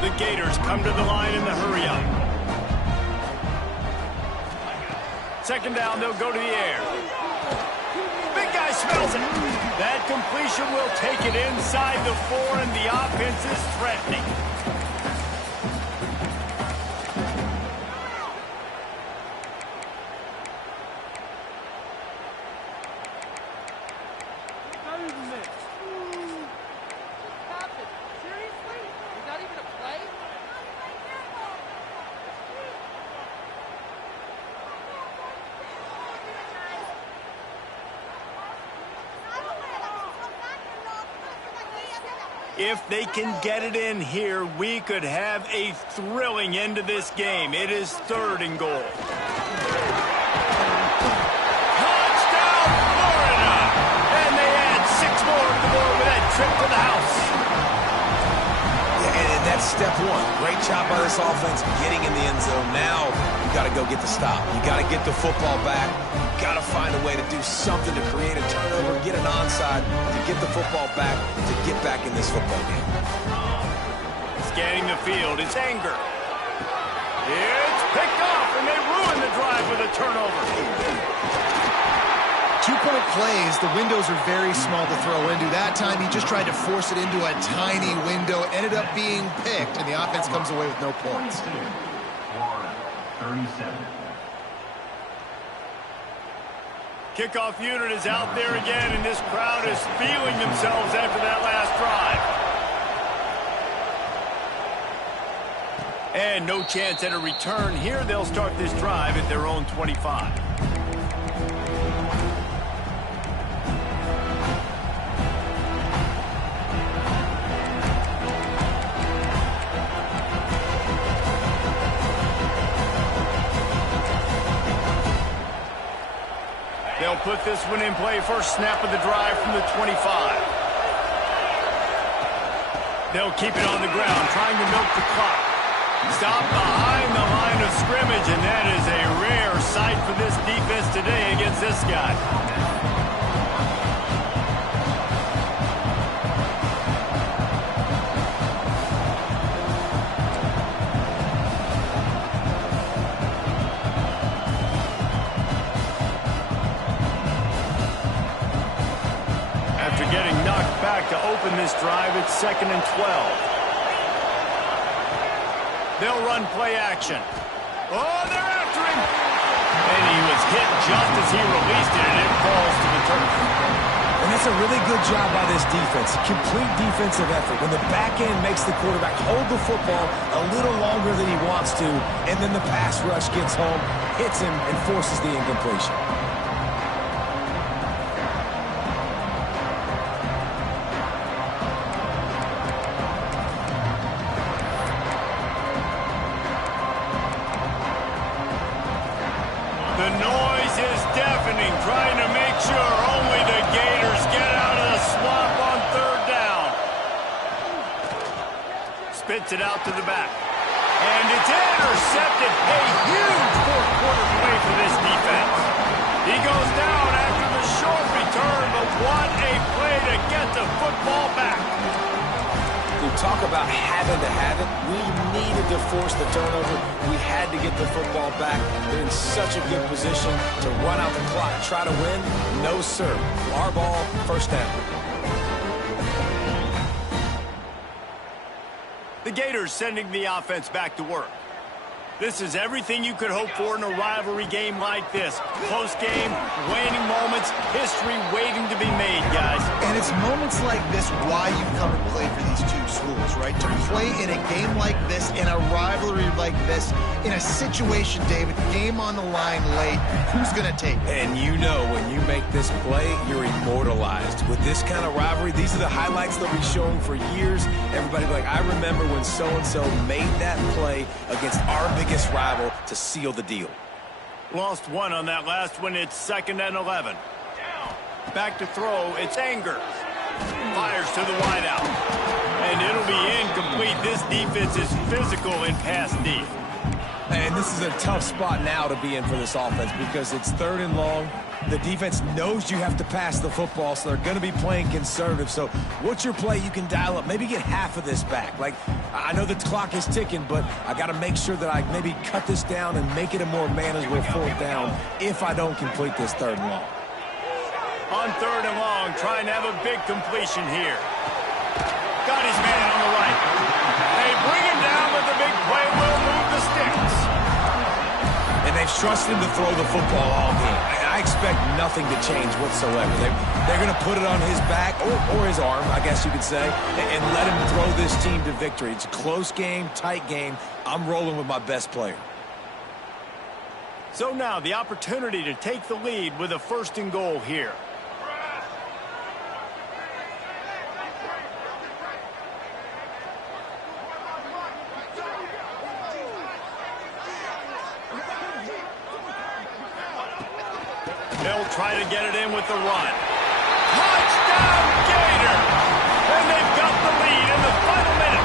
The Gators come to the line in the hurry-up. Second down, they'll go to the air. Big guy smells it. That completion will take it inside the 4, and the offense is threatening. If they can get it in here, we could have a thrilling end to this game. It is third and goal. Touchdown, Florida! And they add 6 more to the board with that trip to the house. And that that's step one. Great job by this offense getting in the end zone. Now you got to go get the stop. You got to get the football back. You got to find a way to do something to create a turnover, get an onside, to get the football back, to get back in this football game. Scanning the field, it's Anger. It's picked off, and they ruin the drive with a turnover. 2-point plays, the windows are very small to throw into. That time, he just tried to force it into a tiny window, ended up being picked, and the offense comes away with no points. Florida, 37. Kickoff unit is out there again, and this crowd is feeling themselves after that last drive. And no chance at a return here. They'll start this drive at their own 25. They'll put this one in play. First snap of the drive from the 25. They'll keep it on the ground, trying to milk the clock. Stop behind the line of scrimmage, and that is a rare sight for this defense today against this guy. After getting knocked back to open this drive, it's 2nd and 12. They'll run play action. Oh, they're after him. And he was hit just as he released it, and it falls to the turf. And that's a really good job by this defense. Complete defensive effort. When the back end makes the quarterback hold the football a little longer than he wants to, and then the pass rush gets home, hits him, and forces the incompletion. The noise is deafening, trying to make sure only the Gators get out of the swamp on 3rd down. Spits it out to the back. And it's intercepted. A huge fourth-quarter play for this defense. He goes down after the short return, but what a play to get the football back. We talk about having to have it. We needed to force the turnover. We had to get the football back. They're in such a good position to run out the clock, try to win. No, sir. Our ball, first down. The Gators sending the offense back to work. This is everything you could hope for in a rivalry game like this. Close game, waning moments, history waiting to be made, guys. And it's moments like this why you come and play for these two schools, right? To play in a game like this, in a rivalry like this, in a situation, David, game on the line late, who's going to take it? And you know when you make this play, you're immortalized. With this kind of rivalry, these are the highlights they'll be showing for years. Everybody will be like, I remember when so-and-so made that play against our biggest rival to seal the deal. Lost one on that last one. It's 2nd and 11. Back to throw. It's Anger. Fires to the wideout. And it'll be incomplete. This defense is physical in pass deep. And this is a tough spot now to be in for this offense because it's 3rd and long. The defense knows you have to pass the football, so they're going to be playing conservative. So what's your play you can dial up? Maybe get half of this back. Like, I know the clock is ticking, but I got to make sure that I maybe cut this down and make it a more manageable 4th down if I don't complete this 3rd and long. On 3rd and long, trying to have a big completion here. Got his man on the right. They bring him down, but the big play will move the sticks. And they've trusted him to throw the football all game. I expect nothing to change whatsoever. They're going to put it on his back, or his arm, I guess you could say, and let him throw this team to victory. It's a close game, tight game. I'm rolling with my best player. So now the opportunity to take the lead with a 1st and goal here. They'll try to get it in with the run. Touchdown, Gators! And they've got the lead in the final minute.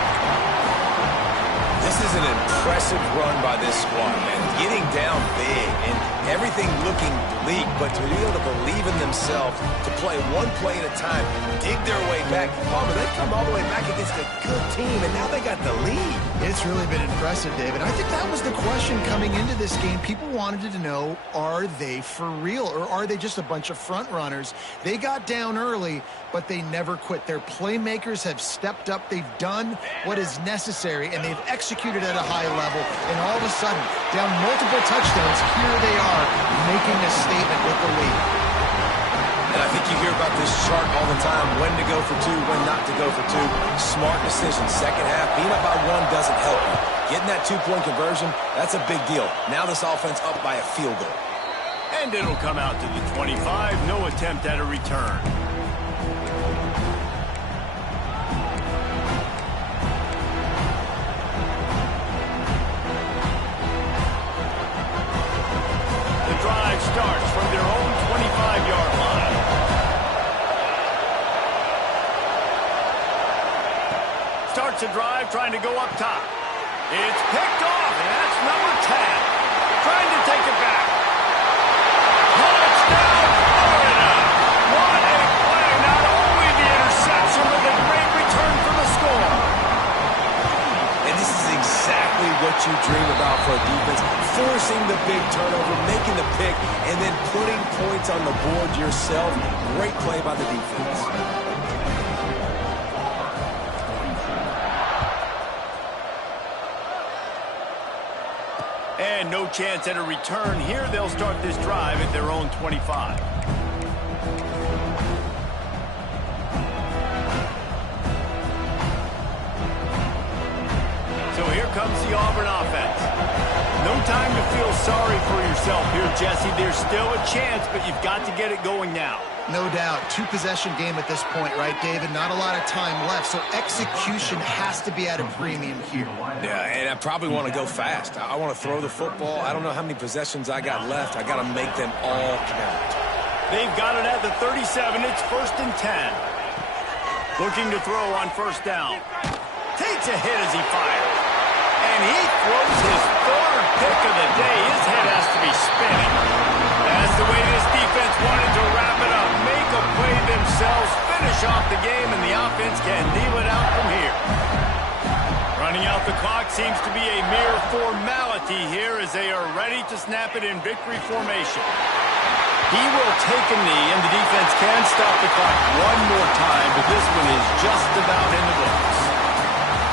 an impressive run by this squad, man. Getting down big and everything looking bleak, but to be able to believe in themselves, to play one play at a time, dig their way back. Palmer, they come all the way back against a good team, and now they got the lead. It's really been impressive, David. I think that was the question coming into this game. People wanted to know, are they for real, or are they just a bunch of front runners? They got down early, but they never quit. Their playmakers have stepped up. They've done what is necessary, and they've executed at a high level. And all of a sudden, down multiple touchdowns, here they are making a statement with the lead. And I think you hear about this chart all the time, when to go for two, when not to go for two. Smart decision. Second half, being up by one doesn't help you. Getting that two-point conversion, that's a big deal. Now this offense up by a field goal. And it'll come out to the 25. No attempt at a return. The drive starts from their own 25-yard line. Starts a drive trying to go up top. It's picked off, and that's number 10. Trying to take it back. Touchdown, Florida! What a play! Not only the interception, but the great return for the score. And this is exactly what you dream about for a defense. Forcing the big turnover, making the pick, and then putting points on the board yourself. Great play by the defense. And no chance at a return here. They'll start this drive at their own 25. So here comes the Auburn offense. No time to feel sorry for yourself here, Jesse. There's still a chance, but you've got to get it going now. No doubt. Two-possession game at this point, right, David? Not a lot of time left, so execution has to be at a premium here. Yeah, and I probably want to go fast. I want to throw the football. I don't know how many possessions I got left. I got to make them all count. They've got it at the 37. It's 1st and 10. Looking to throw on first down. Takes a hit as he fires. And he throws his third pick of the day. His head has to be spinning. That's the way this defense wanted to wrap it up. Make a play themselves, finish off the game, and the offense can deal it out from here. Running out the clock seems to be a mere formality here as they are ready to snap it in victory formation. He will take a knee, and the defense can stop the clock one more time, but this one is just about in the books.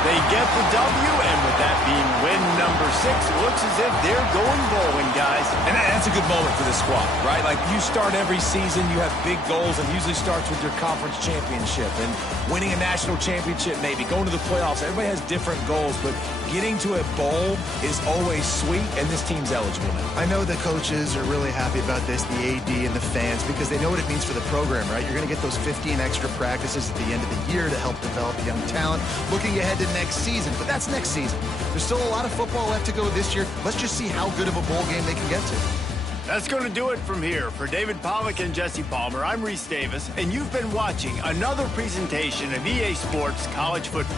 They get the W, and with that being win number 6, it looks as if they're going bowling, guys. And that's a good moment for this squad, right? Like, you start every season, you have big goals, and usually starts with your conference championship and winning a national championship, maybe going to the playoffs. Everybody has different goals, but getting to a bowl is always sweet, and this team's eligible now. I know the coaches are really happy about this, the AD and the fans, because they know what it means for the program, right? You're going to get those 15 extra practices at the end of the year to help develop young talent. Looking ahead to next season, but that's next season. There's still a lot of football left to go this year. Let's just see how good of a bowl game they can get to. That's going to do it from here. For David Pollack and Jesse Palmer, I'm Reese Davis, and you've been watching another presentation of EA Sports College Football.